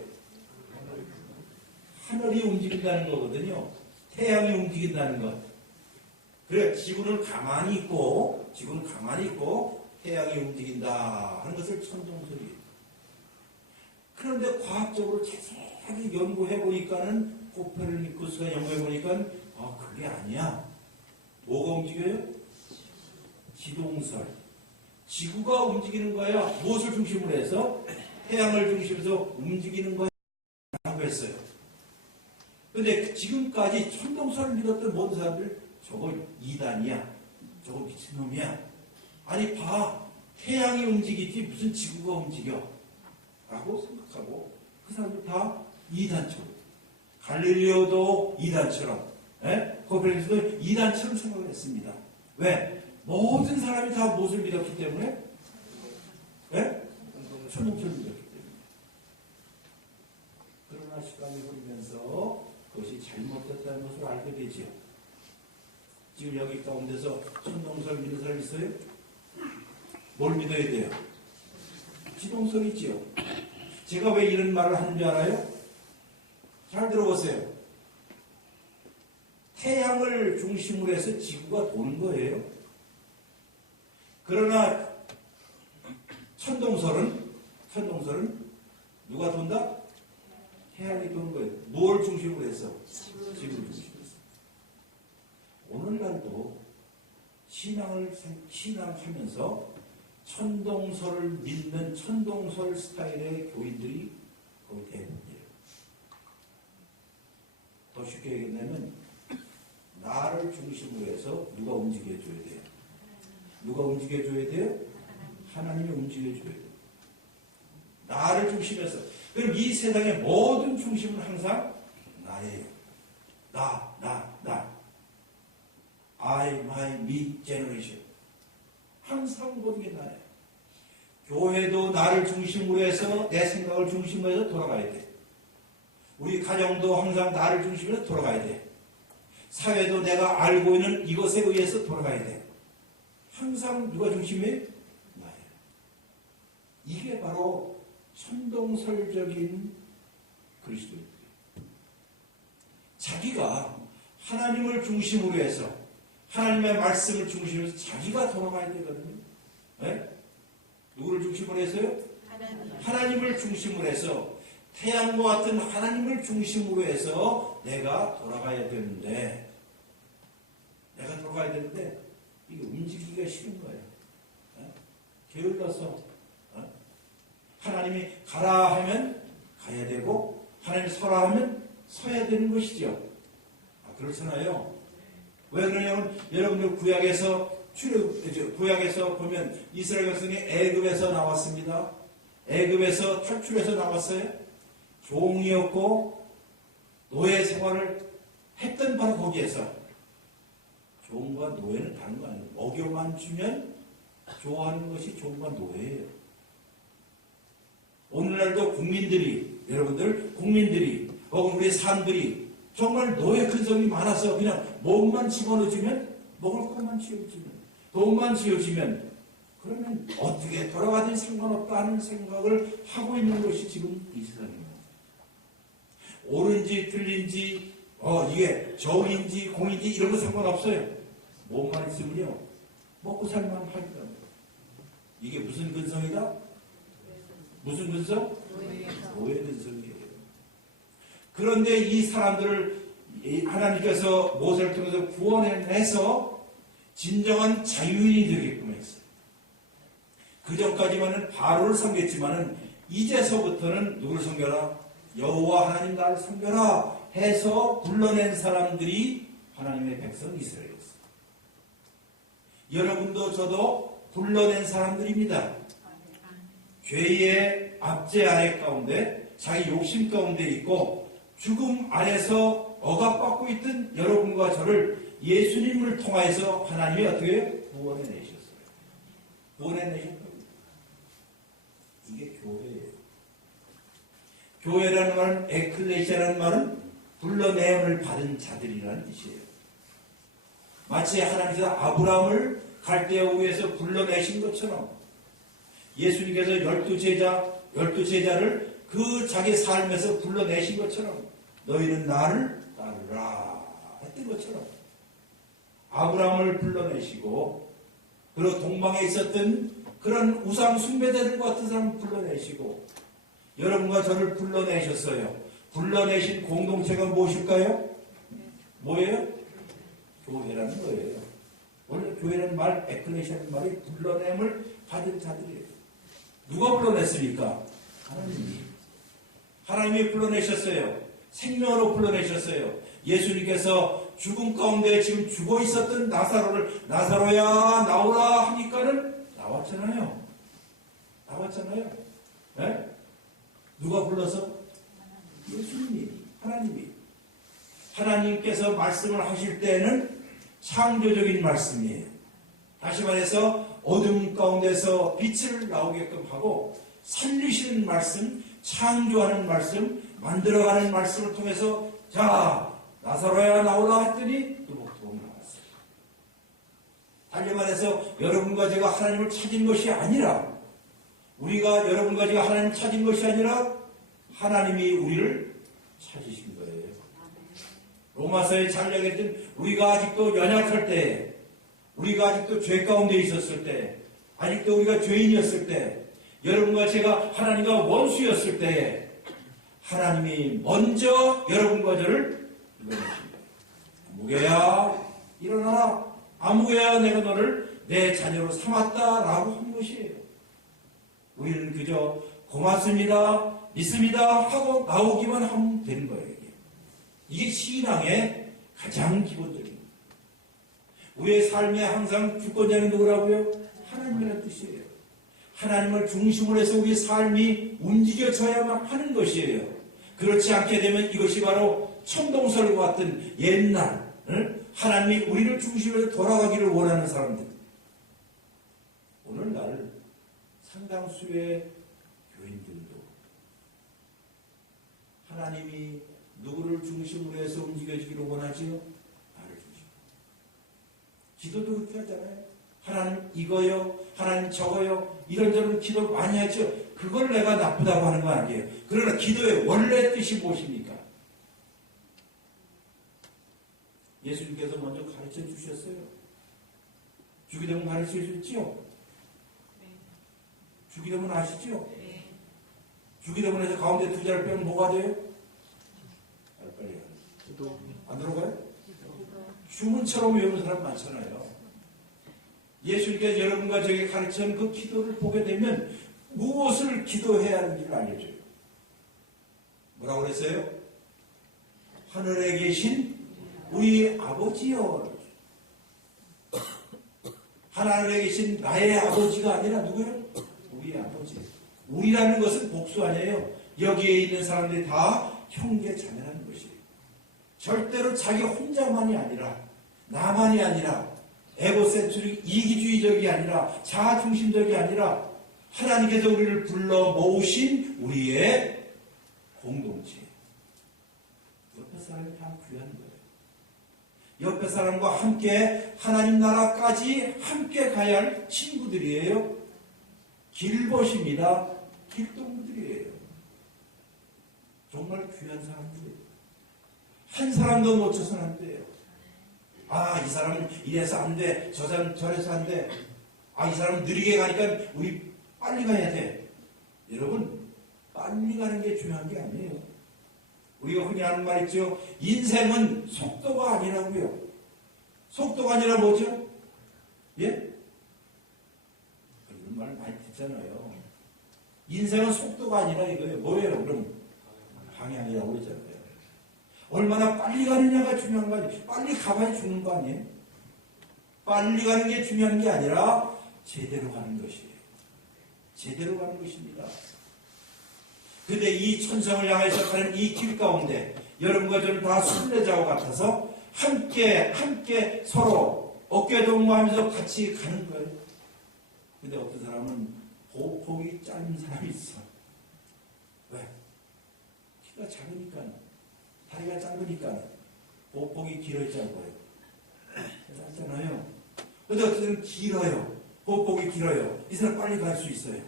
하늘이 움직인다는 거거든요. 태양이 움직인다는 것. 그래, 지구는 가만히 있고 태양이 움직인다 하는 것을 천동설이에요. 그런데 과학적으로 자세하게 연구해 보니까는 코페르니쿠스가 연구해 보니까 그게 아니야. 뭐가 움직여요? 지동설. 지구가 움직이는 거야. 무엇을 중심으로 해서? 태양을 중심으로 움직이는 거야. 라고 했어요. 근데 지금까지 천동설을 믿었던 모든 사람들 저거 이단이야. 저거 미친놈이야. 아니 봐, 태양이 움직이지 무슨 지구가 움직여 라고 생각하고 그 사람들 다 이단처럼, 갈릴리오도 이단처럼, 코페르니쿠스도 이단처럼 생각을 했습니다. 왜? 모든 사람이 다 무엇을 믿었기 때문에? 천동설을 믿었기 때문에. 그러나 시간이 흐르면서 그것이 잘못됐다는 것을 알게 되죠. 지금 여기 가운데서 천동설 믿는 사람 있어요? 뭘 믿어야 돼요? 지동설이지요. 제가 왜 이런 말을 하는 줄 알아요? 잘 들어보세요. 태양을 중심으로 해서 지구가 도는 거예요. 그러나 천동설은 누가 돈다? 태양이 도는 거예요. 뭘 중심으로 해서? 지구를 중심으로 해서. 오늘날도 신앙하면서 천동설을 믿는 천동설 스타일의 교인들이 거의 대부분이에요. 더 쉽게 얘기하면 나를 중심으로 해서 누가 움직여줘야 돼요? 누가 움직여줘야 돼요? 하나님이 움직여줘야 돼요. 나를 중심해서. 그럼 이 세상의 모든 중심은 항상 나예요. 나. I, my, me generation. 항상 모든 게 나예요. 교회도 나를 중심으로 해서 내 생각을 중심으로 해서 돌아가야 돼. 우리 가정도 항상 나를 중심으로 해서 돌아가야 돼. 사회도 내가 알고 있는 이것에 의해서 돌아가야 돼. 항상 누가 중심이에요? 나예요. 이게 바로 천동설적인 그리스도입니다. 자기가 하나님을 중심으로 해서 하나님의 말씀을 중심으로 해서 자기가 돌아가야 되거든요. 네? 누구를 중심으로 해서요? 하나님을 중심으로 해서 태양과 같은 하나님을 중심으로 해서 내가 돌아가야 되는데 이게 움직이기가 싫은 거예요. 게을러서 하나님이 가라 하면 가야 되고 하나님이 서라 하면 서야 되는 것이죠. 그렇잖아요. 왜 그러냐면 여러분들 구약에서 보면 이스라엘 백성이 애굽에서 나왔습니다. 애굽에서 탈출해서 나왔어요. 종이었고 노예 생활을 했던 바로 거기에서. 종과 노예는 다른 거 아니에요. 먹여만 주면 좋아하는 것이 종과 노예예요. 오늘날도 국민들이 혹은 우리 사람들이 정말 노예 근성이 많아서 그냥 몸만 집어넣어주면, 먹을 것만 지어주면, 돈만 지어주면, 그러면 어떻게 돌아가든 상관없다는 생각을 하고 있는 것이 지금 이 세상입니다. 옳은지 틀린지, 이게 정인지 공인지 이런 거 상관없어요. 몸만 있으면요, 먹고 살만 합니다. 이게 무슨 근성이다? 무슨 근성? 노예 근성이에요. 그런데 이 사람들을 하나님께서 모세를 통해서 구원해내서 진정한 자유인이 되게끔 했어요. 그 전까지만은 바로를 섬겼지만은 이제서부터는 누구를 섬겨라? 여호와 하나님 나를 섬겨라 해서 불러낸 사람들이 하나님의 백성 이스라엘이었어요. 여러분도 저도 불러낸 사람들입니다. 죄의 압제 아래 가운데 자기 욕심 가운데 있고 죽음 아래서 억압받고 있던 여러분과 저를 예수님을 통하여서 하나님이 어떻게 해요? 구원해내셨어요. 구원해내신 겁니다. 이게 교회예요. 교회라는 말은, 에클레시아라는 말은 불러내음을 받은 자들이라는 뜻이에요. 마치 하나님께서 아브라함을 갈대아 우에서 불러내신 것처럼 예수님께서 12제자를 그 자기 삶에서 불러내신 것처럼 너희는 나를 따르라 했던 것처럼 아브라함을 불러내시고, 그리고 동방에 있었던 그런 우상 숭배자들과 같은 사람을 불러내시고 여러분과 저를 불러내셨어요. 불러내신 공동체가 무엇일까요? 뭐예요? 교회라는 거예요. 원래 교회라는 말, 에클레시아라는 말이 불러냄을 받은 자들이에요. 누가 불러냈습니까? 하나님이 불러내셨어요. 생명으로 불러내셨어요. 예수님께서 죽음 가운데 지금 죽어 있었던 나사로야 나오라 하니까는 나왔잖아요. 나왔잖아요. 네? 누가 불러서? 예수님이, 하나님이. 하나님께서 말씀을 하실 때는 창조적인 말씀이에요. 다시 말해서 어둠 가운데서 빛을 나오게끔 하고 살리시는 말씀, 창조하는 말씀, 만들어가는 말씀을 통해서 자, 나사로야 나오라 했더니 뚜벅뚜벅 나왔어요. 달리 말해서 여러분과 제가 하나님을 찾은 것이 아니라 우리가 여러분과 제가 하나님을 찾은 것이 아니라 하나님이 우리를 찾으신 거예요. 로마서에 잘 얘기했던 우리가 아직도 연약할 때, 우리가 아직도 죄 가운데 있었을 때, 아직도 우리가 죄인이었을 때, 여러분과 제가 하나님과 원수였을 때 하나님이 먼저 여러분과 저를 불러내십니다. 아무개야 일어나라. 아무개야 내가 너를 내 자녀로 삼았다라고 한 것이에요. 우리는 그저 고맙습니다, 믿습니다 하고 나오기만 하면 되는 거예요. 이게 신앙의 가장 기본적인 거예요. 우리의 삶에 항상 주권자는 누구라고요? 하나님이라는 뜻이에요. 하나님을 중심으로 해서 우리의 삶이 움직여져야만 하는 것이에요. 그렇지 않게 되면 이것이 바로 천동설과 같은 옛날 하나님이 우리를 중심으로 해서 돌아가기를 원하는 사람들. 오늘날 상당수의 교인들도 하나님이 누구를 중심으로 해서 움직여지기를 원하지요? 나를 중심으로. 기도도 그렇게 하잖아요. 하나님 이거요, 하나님 저거요, 이런저런 기도 많이 하죠. 그걸 내가 나쁘다고 하는 거 아니에요. 그러나 기도의 원래 뜻이 무엇입니까? 예수님께서 먼저 가르쳐 주셨어요. 주기도문 가르쳐 주셨지요? 주기도문 아시죠? 주기도문에서 가운데 두 자를 빼면 뭐가 돼요? 빨리 안 들어가요? 주문처럼 외우는 사람 많잖아요. 예수님께서 여러분과 저에게 가르치는 그 기도를 보게 되면 무엇을 기도해야 하는지를 알려줘요. 뭐라고 그랬어요? 하늘에 계신 우리 아버지여. 하늘에 계신 나의 아버지가 아니라 누구요? 우리의 아버지. 우리라는 것은 복수 아니에요. 여기에 있는 사람들이 다 형제 자매라는 것이에요. 절대로 자기 혼자만이 아니라 나만이 아니라 에고센트릭 이기주의적이 아니라 자아중심적이 아니라 하나님께서 우리를 불러 모으신 우리의 공동체. 옆에 사람이 다 귀한 거예요. 옆에 사람과 함께 하나님 나라까지 함께 가야 할 친구들이에요. 길벗입니다. 길동무들이에요. 정말 귀한 사람들이에요. 한 사람도 놓쳐서는 안 돼요. 아, 이 사람은 이래서 안 돼. 저 사람은 저래서 안 돼. 아, 이 사람은 느리게 가니까 우리 빨리 가야 돼. 여러분, 빨리 가는 게 중요한 게 아니에요. 우리가 흔히 하는 말 있죠. 인생은 속도가 아니라고요. 속도가 아니라 뭐죠? 예? 그런 말 많이 듣잖아요. 인생은 속도가 아니라 이거예요. 뭐예요? 그럼 방향이라고 그러잖아요. 얼마나 빨리 가느냐가 중요한 거 아니에요. 빨리 가봐야 죽는 거 아니에요. 빨리 가는 게 중요한 게 아니라 제대로 가는 것이에요. 제대로 가는 것입니다. 근데 이 천성을 향해서 가는 이 길 가운데 여러분과 저는 다 순례자와 같아서 함께 서로 어깨동무하면서 같이 가는 거예요. 근데 어떤 사람은 보폭이 짧은 사람이 있어. 왜? 키가 작으니까, 다리가 짧으니까 보폭이 길어야 짧아요. 짧잖아요. 근데 어떤 사람은 길어요. 보폭이 길어요. 이 사람 빨리 갈 수 있어요.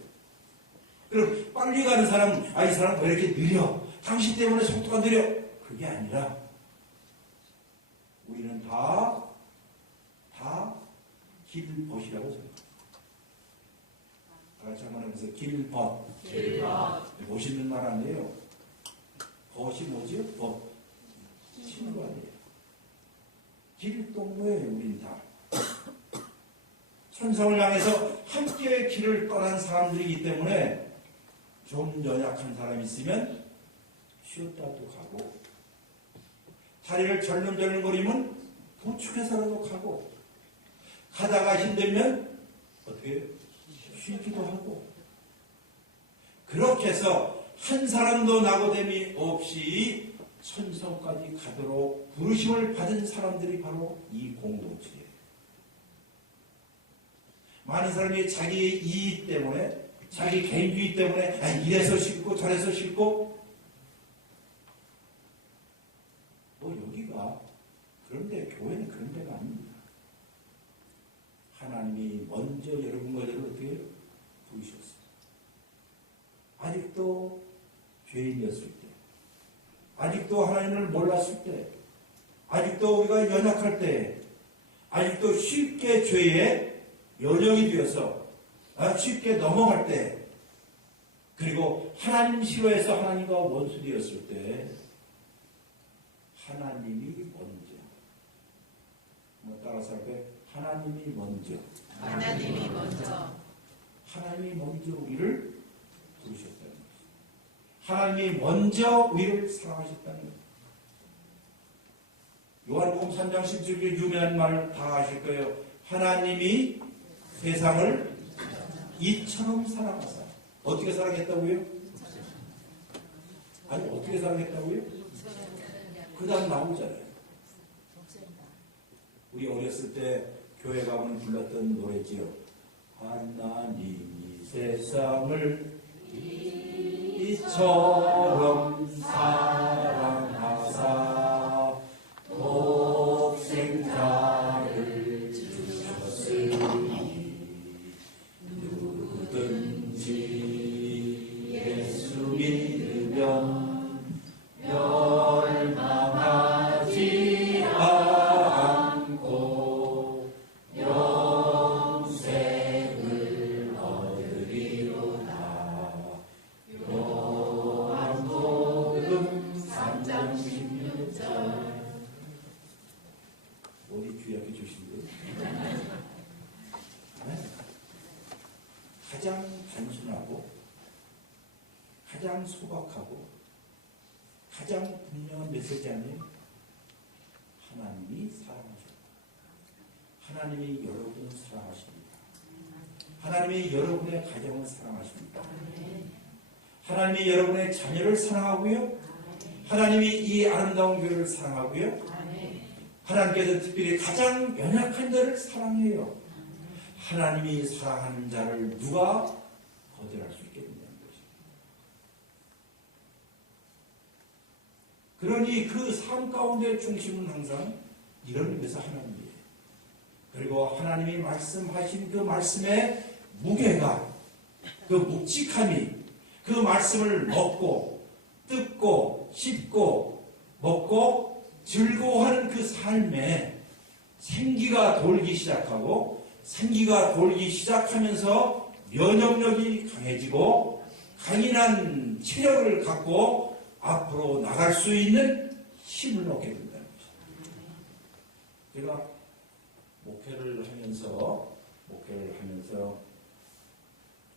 그럼 빨리 가는 사람, 아, 이 사람 왜 이렇게 느려? 당신 때문에 속도가 느려? 그게 아니라 우리는 다 길벗이라고 생각합니다. 다 같이 한번 해보세요. 길벗. 멋있는 말 아니에요. 벗이 뭐지요? 벗. 친구 아니에요. 길동무예요, 우린 다. 천성을 향해서 함께 길을 떠난 사람들이기 때문에 좀 연약한 사람이 있으면 쉬었다도 가고, 다리를 절름절름거리면 도축해서라도 가고, 가다가 힘들면 어떻게 해요? 쉬기도 하고 그렇게 해서 한 사람도 낙오됨이 없이 천성까지 가도록 부르심을 받은 사람들이 바로 이 공동체예요. 많은 사람이 자기 이익 때문에 자기 개인주의 때문에 이래서 싫고 저래서 싫고 여기가 그런데 교회는 그런 데가 아닙니다. 하나님이 먼저 여러분과 저를 어떻게 부르셨어요. 아직도 죄인이었을 때 아직도 하나님을 몰랐을 때 아직도 우리가 연약할 때 아직도 쉽게 죄에 연역이 되어서 쉽게 넘어갈 때 그리고 하나님 싫어해서 하나님과 원수 되었을 때 하나님이 먼저 따라서 할까요? 하나님이 먼저 하나님이 먼저 우리를 부르셨다는 것입니다. 하나님이 먼저 우리를 사랑하셨다는 것입니다. 요한복음 3장 17절 유명한 말 다 아실 거예요. 하나님이 세상을 이처럼 사랑하사. 어떻게 사랑했다고요? 아니 어떻게 사랑했다고요? 그 다음 나오잖아요. 우리 어렸을 때 교회 가면 불렀던 노래지요. 하나님이 세상을 이처럼 사랑하사 독생자를 주셨으니 누구든지 예수 믿으면 멸망하지 않고 영생을 얻으리로다. 요한복음 3장 16절. 어디 귀하게 주신 거예요? 가장 단순하고 가장 소박하고 가장 분명한 메시지 아니에요? 하나님이 사랑하셨다. 하나님이 여러분을 사랑하십니다. 하나님이 여러분의 가정을 사랑하십니다. 하나님이 여러분의 자녀를 사랑하고요. 하나님이 이 아름다운 교회를 사랑하고요. 하나님께서 특별히 가장 연약한 자를 사랑해요. 하나님이 사랑하는 자를 누가 거절할 수 있겠느냐는 것입니다. 그러니 그 삶 가운데 중심은 항상 이런 의미에서 하나님이에요. 그리고 하나님이 말씀하신 그 말씀의 무게가, 그 묵직함이, 그 말씀을 먹고 뜯고 씹고 먹고 즐거워하는 그 삶에 생기가 돌기 시작하고 생기가 돌기 시작하면서 면역력이 강해지고 강인한 체력을 갖고 앞으로 나갈 수 있는 힘을 얻게 된다는 것입니다. 제가 목회를 하면서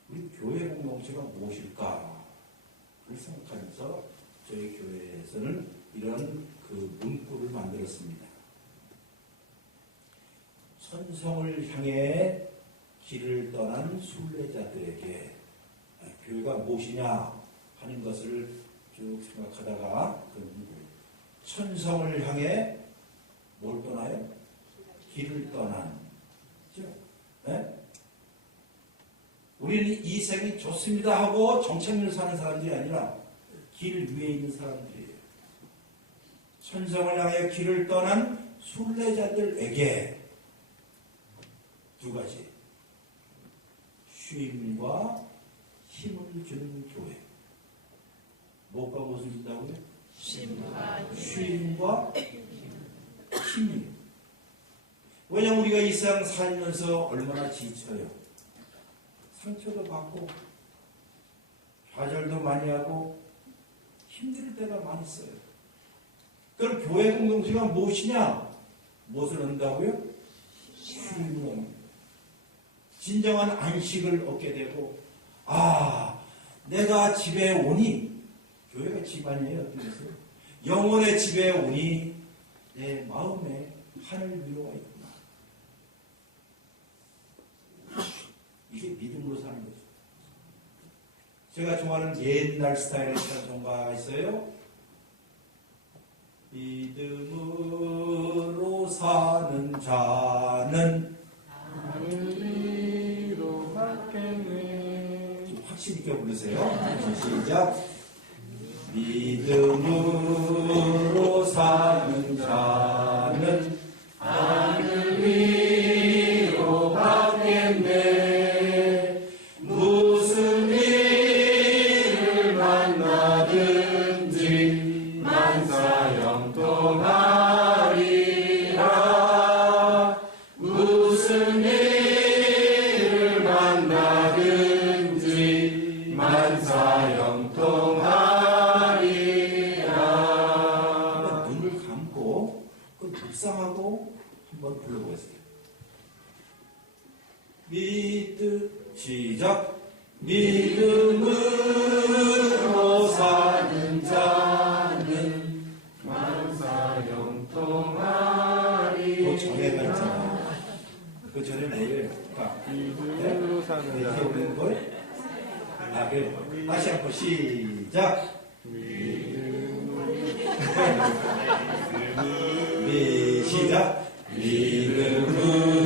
우리 교회 공동체가 무엇일까를 생각하면서 저희 교회에서는 이런 그 문구를 만들었습니다. 천성을 향해 길을 떠난 순례자들에게 교회가 무엇이냐 하는 것을 쭉 생각하다가 천성을 향해 뭘 떠나요? 길을 떠난. 네? 우리는 이 생이 좋습니다 하고 정착률 사는 사람들이 아니라 길 위에 있는 사람들이에요. 천성을 향해 길을 떠난 순례자들에게 두 가지, 쉼과 힘을 주는 교회. 뭐가 무엇을 준다고요? 쉼과 힘이. 왜냐하면 우리가 이 세상 살면서 얼마나 지쳐요. 상처도 받고 좌절도 많이 하고 힘들 때가 많이 있어요. 그럼 교회 공동체가 무엇이냐? 무엇을 얻는다고요? 쉼을 얻는. 진정한 안식을 얻게 되고, 내가 집에 오니, 교회가 집안이에요. 어떻게 했어요? 영혼의 집에 오니 내 마음에 하늘 위로가 있구나. 이게 믿음으로 사는 거죠. 제가 좋아하는 옛날 스타일의 찬송가 있어요. 믿음으로 사는 자는 하늘위로 받겠네. 좀 확신 있게 부르세요. 시작. 믿음으로 사는 자는 하늘 위로 받겠네. 무슨 일을 만나든지 만사형통하리라. 무슨 일을 만나든지 만사형통하리라. 눈을 감고 묵상하고 한번 불러보겠습니다. 시작. 믿음으로 사는 자는 만사형통하리. 그 전에가 있잖아요. 그 전에 내일 믿음으로 사는 이렇게 자는 오는 걸 그래. 다시 한번 시작. 시작. 믿음으로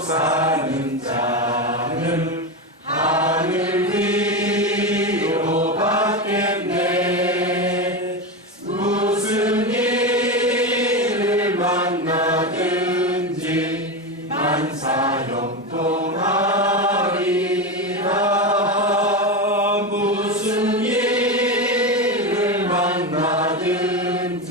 사는 자는 하늘 위로 받겠네. 무슨 일을 만나든지 만사형통하리라. 무슨 일을 만나든지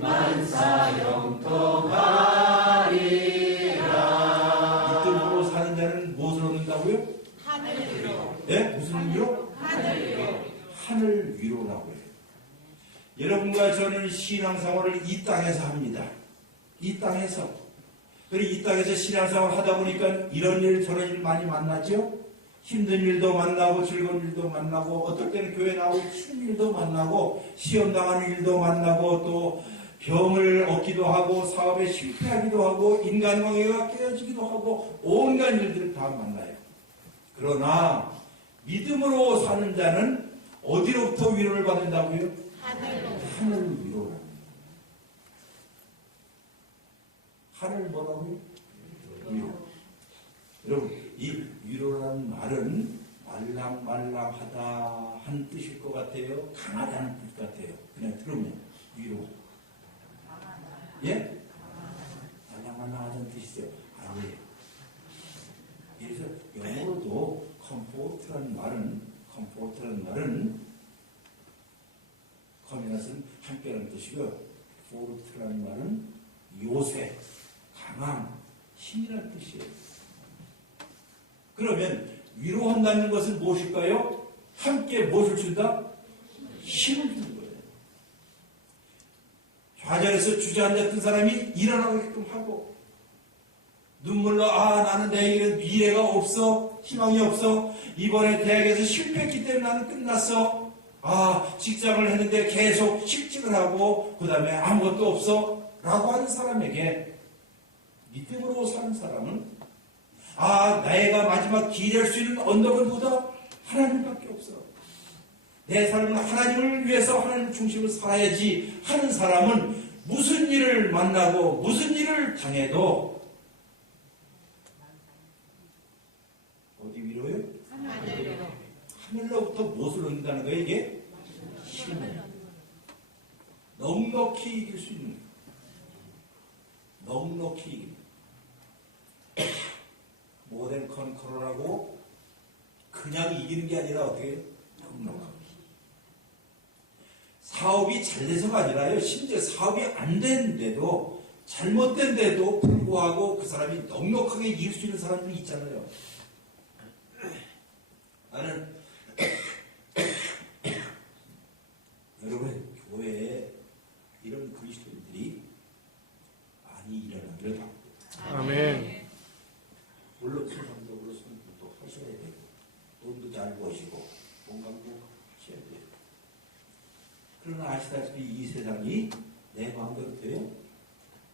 만사형통하리라. 믿음으로 사는 자는 무엇을 얻는다고요? 하늘 위로. 예? 무슨 위로? 하늘 위로. 하늘 위로라고 해요. 여러분과 저는 신앙생활을 이 땅에서 합니다. 이 땅에서. 그리고 이 땅에서 신앙생활을 하다 보니까 이런 일 저런 일 많이 만나죠? 힘든 일도 만나고 즐거운 일도 만나고 어떨 때는 교회 나오고 힘든 일도 만나고 시험 당하는 일도 만나고 또 병을 얻기도 하고 사업에 실패하기도 하고 인간관계가 깨어지기도 하고 온갖 일들을 다 만나요. 그러나 믿음으로 사는 자는 어디로부터 위로를 받는다고요? 하늘로. 하늘 위로라. 하늘 뭐라고요? 위로. 여러분, 이 위로라는 말은 말랑말랑하다 하는 뜻일 것 같아요? 강하다는 뜻 같아요? 그냥 들으면 위로. 예? 말랑말랑하다는 뜻이죠? 아니에요. 그래서 영어로도 comfort라는 말은 com이라는 함께라는 뜻이고요. fort라는 말은 요새, 강함, 힘이라는 뜻이에요. 그러면 위로한다는 것은 무엇일까요? 함께 무엇을 준다? 힘을 주는 거예요. 좌절해서 주저앉았던 사람이 일어나게끔 하고 눈물로 나는 내일은 미래가 없어, 희망이 없어, 이번에 대학에서 실패했기 때문에 나는 끝났어, 직장을 했는데 계속 실직을 하고 그 다음에 아무것도 없어 라고 하는 사람에게 믿음으로 사는 사람은 내가 마지막 기대할 수 있는 언덕은 보다 하나님밖에 없어. 내 삶은 하나님을 위해서 하나님 중심으로 살아야지 하는 사람은 무슨 일을 만나고 무슨 일을 당해도 어디 위로요? 하늘로. 하늘로부터 무엇을 얻는다는 거예요? 이게 힘을 넉넉히 이길 수 있는 거예요. 넉넉히 이깁니다. 모든 컨트롤하고 그냥 이기는 게 아니라 어떻게 해요? 넉넉하게. 사업이 잘 돼서가 아니라요. 심지어 사업이 안 됐는데도 잘못된 데도 불구하고 그 사람이 넉넉하게 이길 수 있는 사람들이 있잖아요. 나는 여러분 교회에 이런 그리스도인들이 많이 일어나기를 바랍니다. 아멘. 물론 세상적으로 선교도 하셔야 되고 돈도 잘 버시고 건강도 하셔야 돼요. 그러나 아시다시피 이 세상이 내 마음대로 돼요?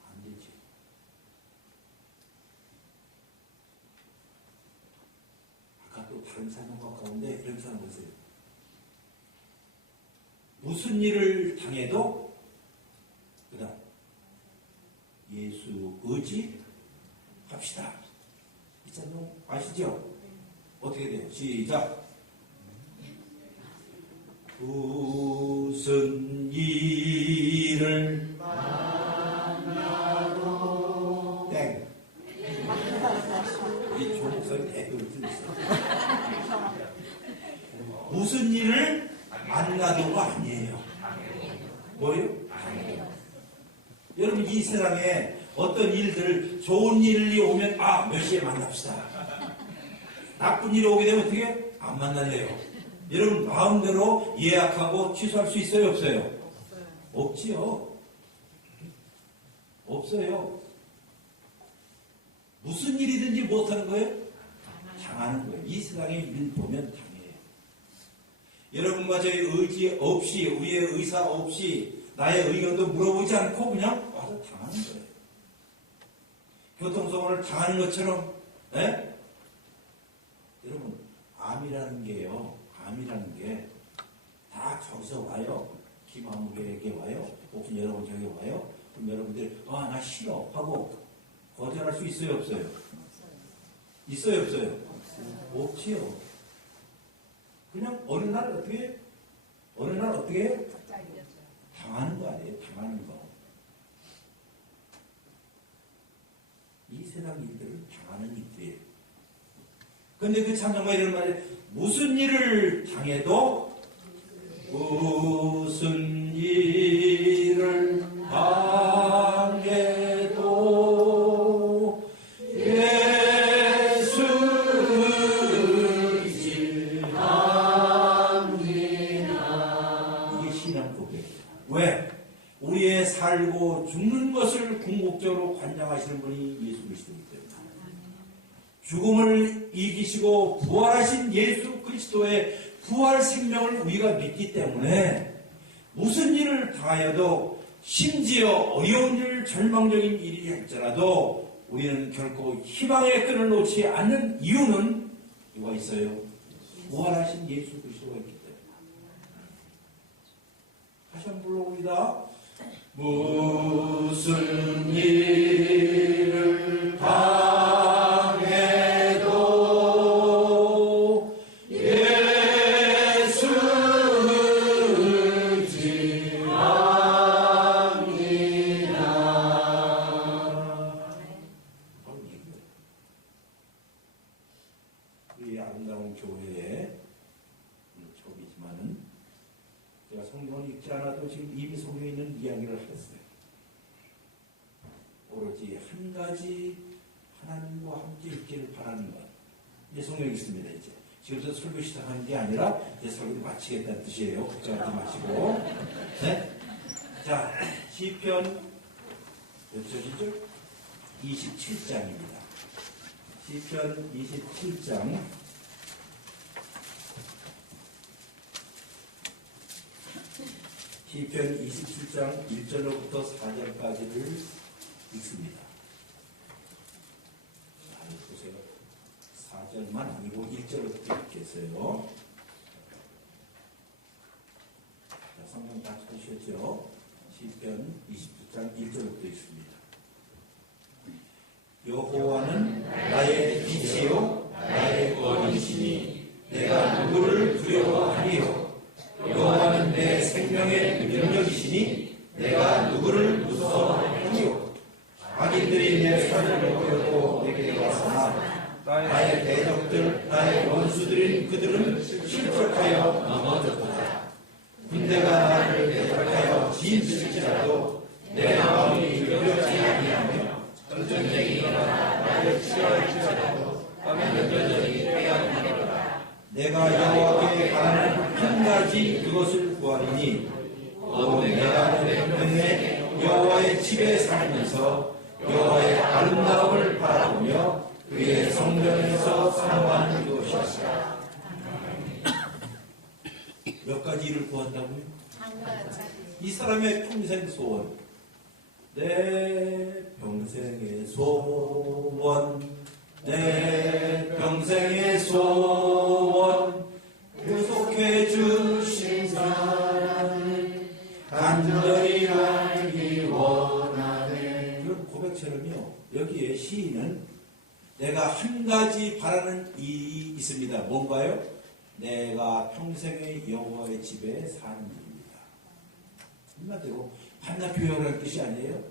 안 되지. 다른 사람 가까운데 이런 사람 보세요. 무슨 일을 당해도 그다음 예수 의지합시다. 이 찬송 아시죠? 어떻게 돼요? 시작. 무슨 일을 만나도 땡. 이 조목사님 대표를 들었어요. 무슨 일을 만나도가 아니에요. 뭐예요? 여러분 이 세상에 어떤 일들 좋은 일이 오면 몇 시에 만납시다. 나쁜 일이 오게 되면 어떻게? 안 만나네요. 여러분 마음대로 예약하고 취소할 수 있어요? 없어요? 없지요. 없어요. 무슨 일이든지 못하는 거예요? 당하는 거예요. 이 세상에 일 보면 당해요. 여러분과 저의 의지 없이 우리의 의사 없이 나의 의견도 물어보지 않고 그냥 와서 당하는 거예요. 교통사고를 당하는 것처럼 여러분 암이라는 게요. 암이라는 게 다 저기서 와요. 김아무개에게 와요. 혹시 여러분 저기 와요. 그럼 여러분들이 나 싫어 하고 거절할 수 있어요? 없어요? 있어요? 없어요? 없지요. 그냥 어느 날 어떻게 해요? 당하는 거 아니에요? 당하는 거. 이 세상 일들을 당하는 일들이에요. 근데 그 찬송가 이런 말에 무슨 일을 당해도 무슨 일을 당해도 예수 의지합니다. 이게 신앙 고백이에요. 왜? 우리의 살고 죽는 것을 궁극적으로 관장하시는 분이 예수 그리스도이기 때문에 죽음을 이기시고 부활하신 예수 그리스도의 부활 생명을 우리가 믿기 때문에 무슨 일을 당하여도 심지어 어려운 일, 절망적인 일이 할지라도 우리는 결코 희망의 끈을 놓지 않는 이유는 누가 있어요? 부활하신 예수 그리스도가 있기 때문에. 다시 한번 불러봅니다. 무슨 일을 당해도 예수 의지합니다. 우리 아름다운 교회에 처음이지만은 제가 성경을 읽지 않아도 지금 이미 성경에 있는 이야기를 하겠어요. 오로지 한 가지 하나님과 함께 있기를 바라는 것. 이제 성경이 있습니다. 이제 지금부터 설교 시작하는 게 아니라 이제 설교를 마치겠다는 뜻이에요. 걱정하지 마시고. 네? 자, 시편 몇 절이죠? 27장입니다. 시편 27장. 시편 27장 1절로부터 4절까지를 읽습니다. 자, 보세요. 4절만 아니고 1절부터 읽겠어요. 자, 성경 다 찾으셨죠? 시편 27장 1절부터 읽습니다. 여호와는 나의 빛이요 나의 거리시니 내가 누구를 두려워하리요. 여호와는 내 생명의 능력이시니 내가 누구를 무서워하리요. 악인들이 내 살을 먹으려고 내게 와서나 나의 대적들 나의 원수들인 그들은 실족하여 넘어졌도다. 군대가 나를 대적하여 진칠지라도 내 마음이 두렵지 아니하며 전쟁이가 나를 치러할지라도 나는 여전히 빼앗기리라. 내가 여호와께 바라는 한 가지 그것을 구하리니 곧 내가 내 평생에 여호와의 집에 살면서 여호와의 아름다움을 바라보며 그의 성전에서 사모하는 것이다. 몇 가지 일을 구한다고요? 이 사람의 평생 소원. 내 평생의 소원. 내 평생의 소원. 여기에 시인은 내가 한 가지 바라는 일이 있습니다. 뭔가요? 내가 평생의 여호와의 집에 사는 일입니다. 한마디로 반나 교회라는 뜻이 아니에요.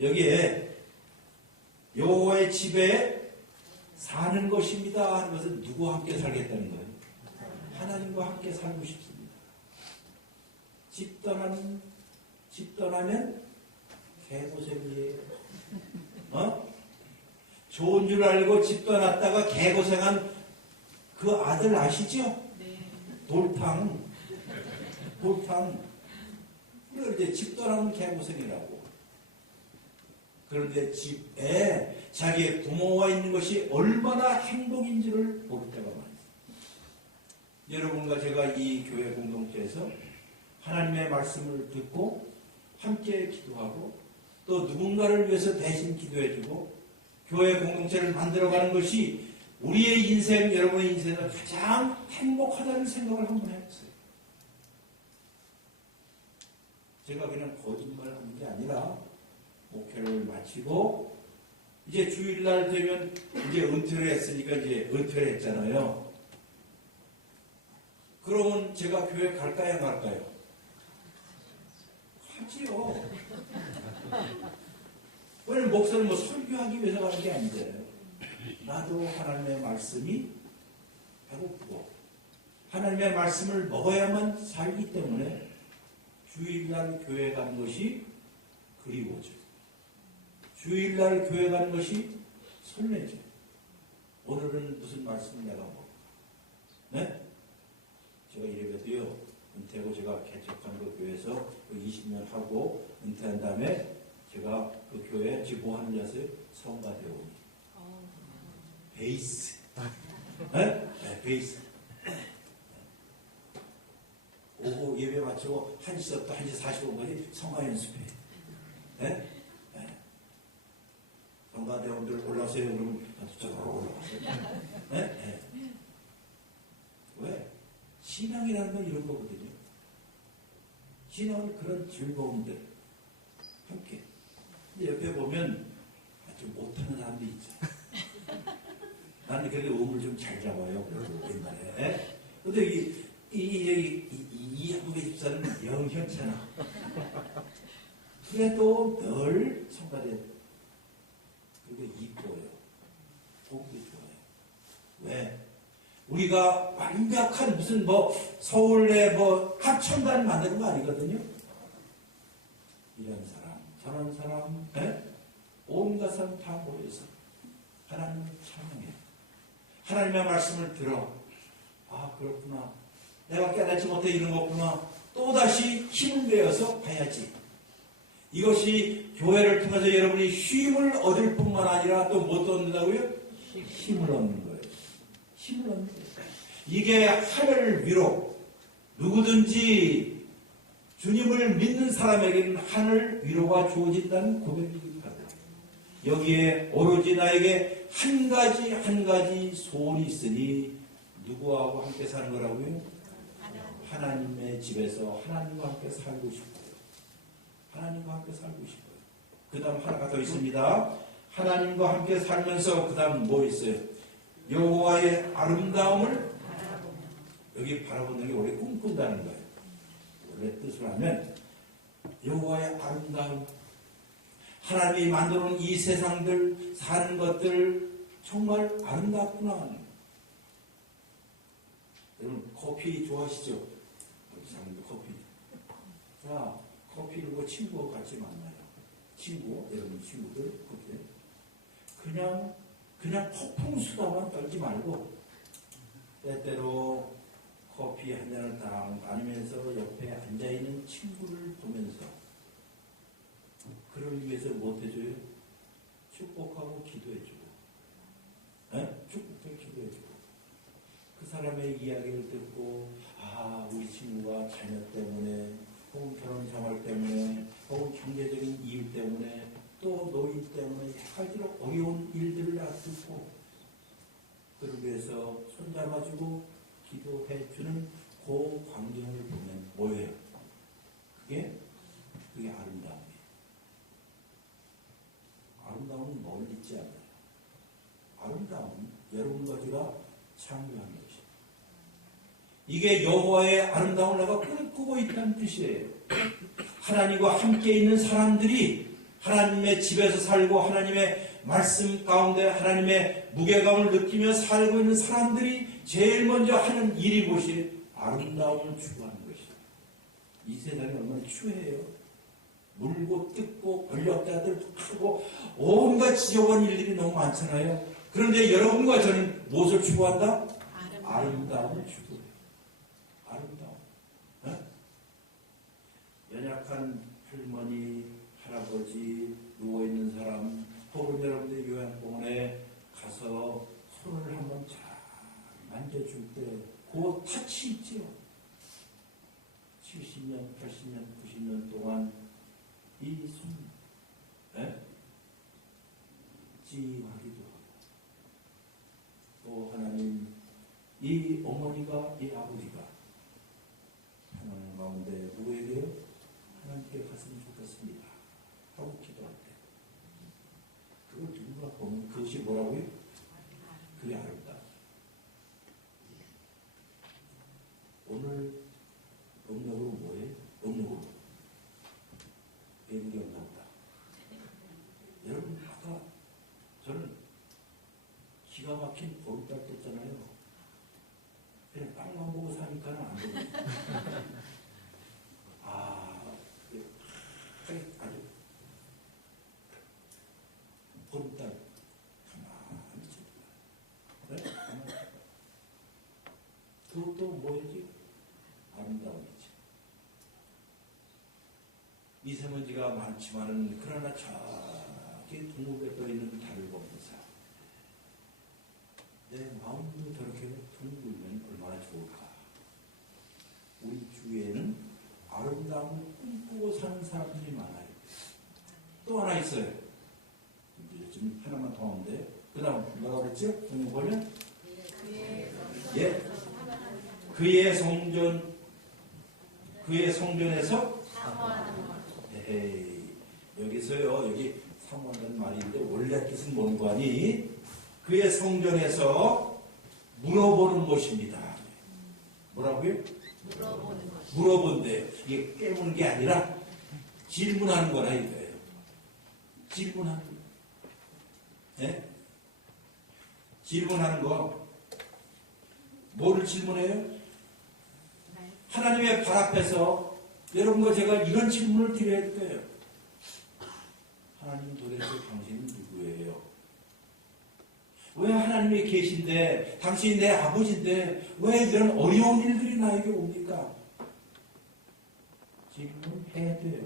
여기에 여호와의 집에 사는 것입니다 하는 것은 누구와 함께 살겠다는 거예요? 하나님과 함께 살고 싶습니다. 집 떠나면 개고생이에요. 좋은 줄 알고 집 떠났다가 개고생한 그 아들 아시죠? 돌탕. 그런데 집 떠나면 개고생이라고. 그런데 집에 자기의 부모와 있는 것이 얼마나 행복인지를 모를 때가 많습니다. 여러분과 제가 이 교회 공동체에서 하나님의 말씀을 듣고 함께 기도하고 또 누군가를 위해서 대신 기도해주고 교회 공동체를 만들어가는 것이 우리의 인생, 여러분의 인생에서 가장 행복하다는 생각을 한번 해보세요. 제가 그냥 거짓말하는 게 아니라 목회를 마치고 이제 주일날 되면 이제 은퇴를 했으니까 이제 은퇴를 했잖아요. 그러면 제가 교회 갈까요, 말까요? 하지요. 왜냐면 목사는 뭐 설교하기 위해서 가는 게 아니잖아요. 나도 하나님의 말씀이 배고프고 하나님의 말씀을 먹어야만 살기 때문에 주일날 교회 가는 것이 그리워져. 주일날 교회 가는 것이 설레죠. 오늘은 무슨 말씀을 내가 먹을까? 네? 제가 이래봬도요, 은퇴하고 제가 개척한 그 교회에서 20년 하고 은퇴한 다음에 제가 그 교회 지금 뭐 하는 줄 아세요? 성가대원이. 베이스. 네? 네, 베이스. 오후 예배 마치고 1시부터 1시 45분까지 성가 연습해. 네? 네. 성가대원들 올라오세요. 그러면 저쪽으로 올라가세요. 네? 네. 왜? 신앙이라는 건 이런 거거든요. 신앙은 그런 즐거움들 함께. 근데 옆에 보면 좀 못하는 사람도 있죠. 나는 그래도 음을 좀 잘 잡아요. 그래도 옛날에. 근데 이 한국의 집사는 영 현찮아. 그래도 늘 성가대. 그리고 이뻐요. 복도 좋아요. 왜? 우리가 완벽한 무슨 서울에 합천단 만드는 거 아니거든요. 이런 사람, 저런 사람, 네? 온갖 사람 다 모여서 하나님을 찬양해. 하나님의 말씀을 들어. 아, 그렇구나. 내가 깨닫지 못해 이런 거구나. 또다시 힘을 내어서 가야지. 이것이 교회를 통해서 여러분이 쉼을 얻을 뿐만 아니라 또 뭐 얻는다고요? 힘을 얻는 거예요. 힘을 얻는 거예요. 이게 하늘 위로 누구든지 주님을 믿는 사람에게는 하늘 위로가 주어진다는 고백입니다. 여기에 오로지 나에게 한 가지 소원이 있으니 누구하고 함께 사는 거라고요? 하나님의 집에서 하나님과 함께 살고 싶어요. 하나님과 함께 살고 싶어요. 그 다음 하나가 더 있습니다. 하나님과 함께 살면서 그 다음 뭐 있어요? 여호와의 아름다움을 여기 바라보는 게 원래 꿈꾼다는 거예요. 원래 뜻을 하면 여호와의 아름다움, 하나님이 만들어 놓은 이 세상들, 사는 것들 정말 아름답구나. 여러분 커피 좋아하시죠? 우리 사람들 커피. 자, 커피를 친구와 같이 만나요. 여러분 친구들 커피. 그냥 폭풍 수다만 떨지 말고 때때로 커피 한 잔을 딱 마시면서 옆에 앉아있는 친구를 보면서 그를 위해서 뭐 해줘요? 축복하고 기도해주고, 축복도 기도해주고, 그 사람의 이야기를 듣고, 아, 우리 친구가 자녀 때문에, 혹은 결혼 생활 때문에, 혹은 경제적인 이유 때문에, 또 노인 때문에 여러 가지로 어려운 일들을 듣고, 그를 위해서 손잡아주고 기도해주는 그 광경을 보면 뭐예요? 그게 아름다움이에요. 있지 않나요? 아름다움은 여러분과 제가 창조한 것이. 이게 여호와의 아름다움을 내가 꿈꾸고 있다는 뜻이에요. 하나님과 함께 있는 사람들이 하나님의 집에서 살고 하나님의 말씀 가운데 하나님의 무게감을 느끼며 살고 있는 사람들이 제일 먼저 하는 일이 무엇이? 아름다움을 추구하는 것이에요. 이 세상이 얼마나 추해요. 물고 뜯고 권력자들 하고 온갖 지저분한 일들이 너무 많잖아요. 그런데 여러분과 저는 무엇을 추구한다? 아름다움을 추구해요. 아름다움. 어? 연약한 할머니, 할아버지, 누워있는 사람, 혹은 여러분들 요양병원에 가서 손을 한번 잘 만져줄 때 그 터치 있죠. 70년, 80년, 90년 동안 이 손, 찌하기도 하고, 또 하나님, 이 어머니가, 이 아버지가 하나님 가운데 누구에게요? 하나님께 갔으면 좋겠습니다 하고 기도할 때, 그걸 누군가 보면 그것이 뭐라고요? 그게 아름다. 오늘 음력으로 뭐예요? 음력으로 외국이 없나보다. 여러분 아까 저는 기가 막힌 보름달 떴잖아요. 그냥 땅만 보고 사니까는 안 되고. 아주 보름달 가만히 있습니다. 네? 그것도 뭐였지? 아름다움이지. 미세먼지가 많지만은 그러나 저기 동국에 떠있는 달을 보면서 내 마음도 저렇게 둥글면 얼마나 좋을까. 우리 주위에는 아름다움을 꿈꾸고 사는 사람들이 많아요. 또 하나 있어요. 지금 하나만 더 하는데 그 다음 뭐라고 그랬죠? 성경 보면 예, 그의 성전에서 에헤이, 여기서요, 여기 사모한다는 말인데 원래 뜻은 뭔가 하니 그의 성전에서 물어보는 것입니다. 뭐라고요? 물어본대요. 이게 깨무는 게 아니라 질문하는 거라 이거예요. 질문하는 거. 네? 질문하는 거. 뭐를 질문해요? 하나님의 발 앞에서 여러분과 제가 이런 질문을 드려야 할 거예요. 하나님 도대체 당신은 누구예요? 왜 하나님이 계신데 당신이 내 아버지인데 왜 이런 어려운 일들이 나에게 옵니까? 질문해야 돼요.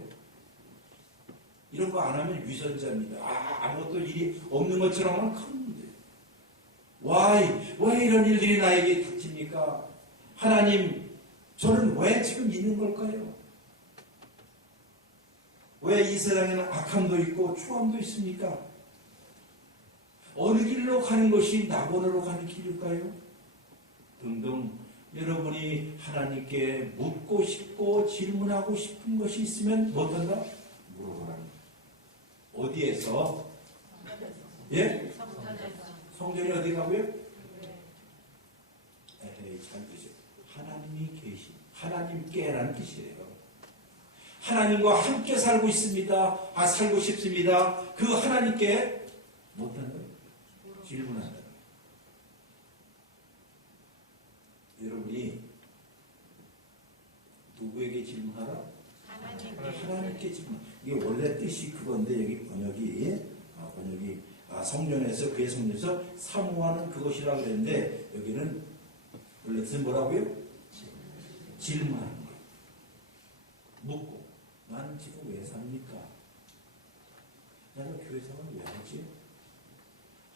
이런 거 안 하면 위선자입니다. 아무것도 일이 없는 것처럼 하면 큰 문제. 왜 이런 일들이 나에게 닥칩니까? 하나님, 저는 왜 지금 있는 걸까요? 왜 이 세상에는 악함도 있고 추함도 있습니까? 어느 길로 가는 것이 낙원으로 가는 길일까요? 등등 여러분이 하나님께 묻고 싶고 질문하고 싶은 것이 있으면 못한다? 물어보라는 거예요. 어디에서? 예? 성전이 어디 가고요? 에헤이, 잘 드죠. 하나님이 계신, 하나님께라는 뜻이에요. 하나님과 함께 살고 있습니다. 살고 싶습니다. 그 하나님께 못한다? 질문한다. 여러분이 누구에게 질문하라? 하나님께 질문. 이게 원래 뜻이 그건데 여기 번역이 성전에서 그의 성전에서 사모하는 그것이라고 그랬는데 여기는 원래 뜻은 뭐라고요? 질문하는 거예요. 묻고 나는 지금 왜 삽니까? 내가 교회 생활을 왜 하지?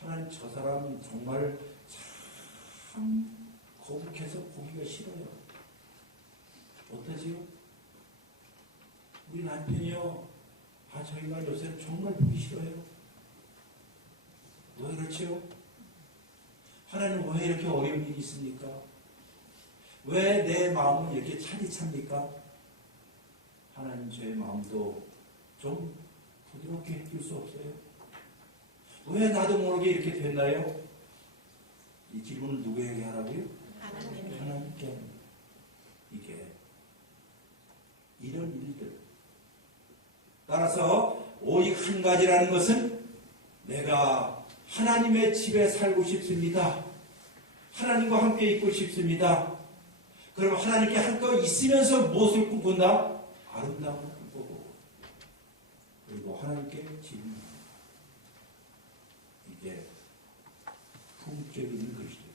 하나님 저 사람 정말 참 거북해서 보기가 싫어요. 어떠지요? 우리 남편이요. 저희가 요새 정말 보기 싫어요. 왜 그렇지요? 하나님 왜 이렇게 어려운 일이 있습니까? 왜 내 마음은 이렇게 차디찹니까? 하나님 저의 마음도 좀 부드럽게 해줄 수 없어요? 왜 나도 모르게 이렇게 됐나요? 이 질문을 누구에게 하라고요? 하나님께 합니다. 이게 이런 일들. 따라서 오직 한 가지라는 것은 내가 하나님의 집에 살고 싶습니다. 하나님과 함께 있고 싶습니다. 그럼 하나님께 함께 있으면서 무엇을 꿈꾼다? 아름다운 꿈꾸고 그리고 하나님께 집을 이게 품격 있는 것이죠.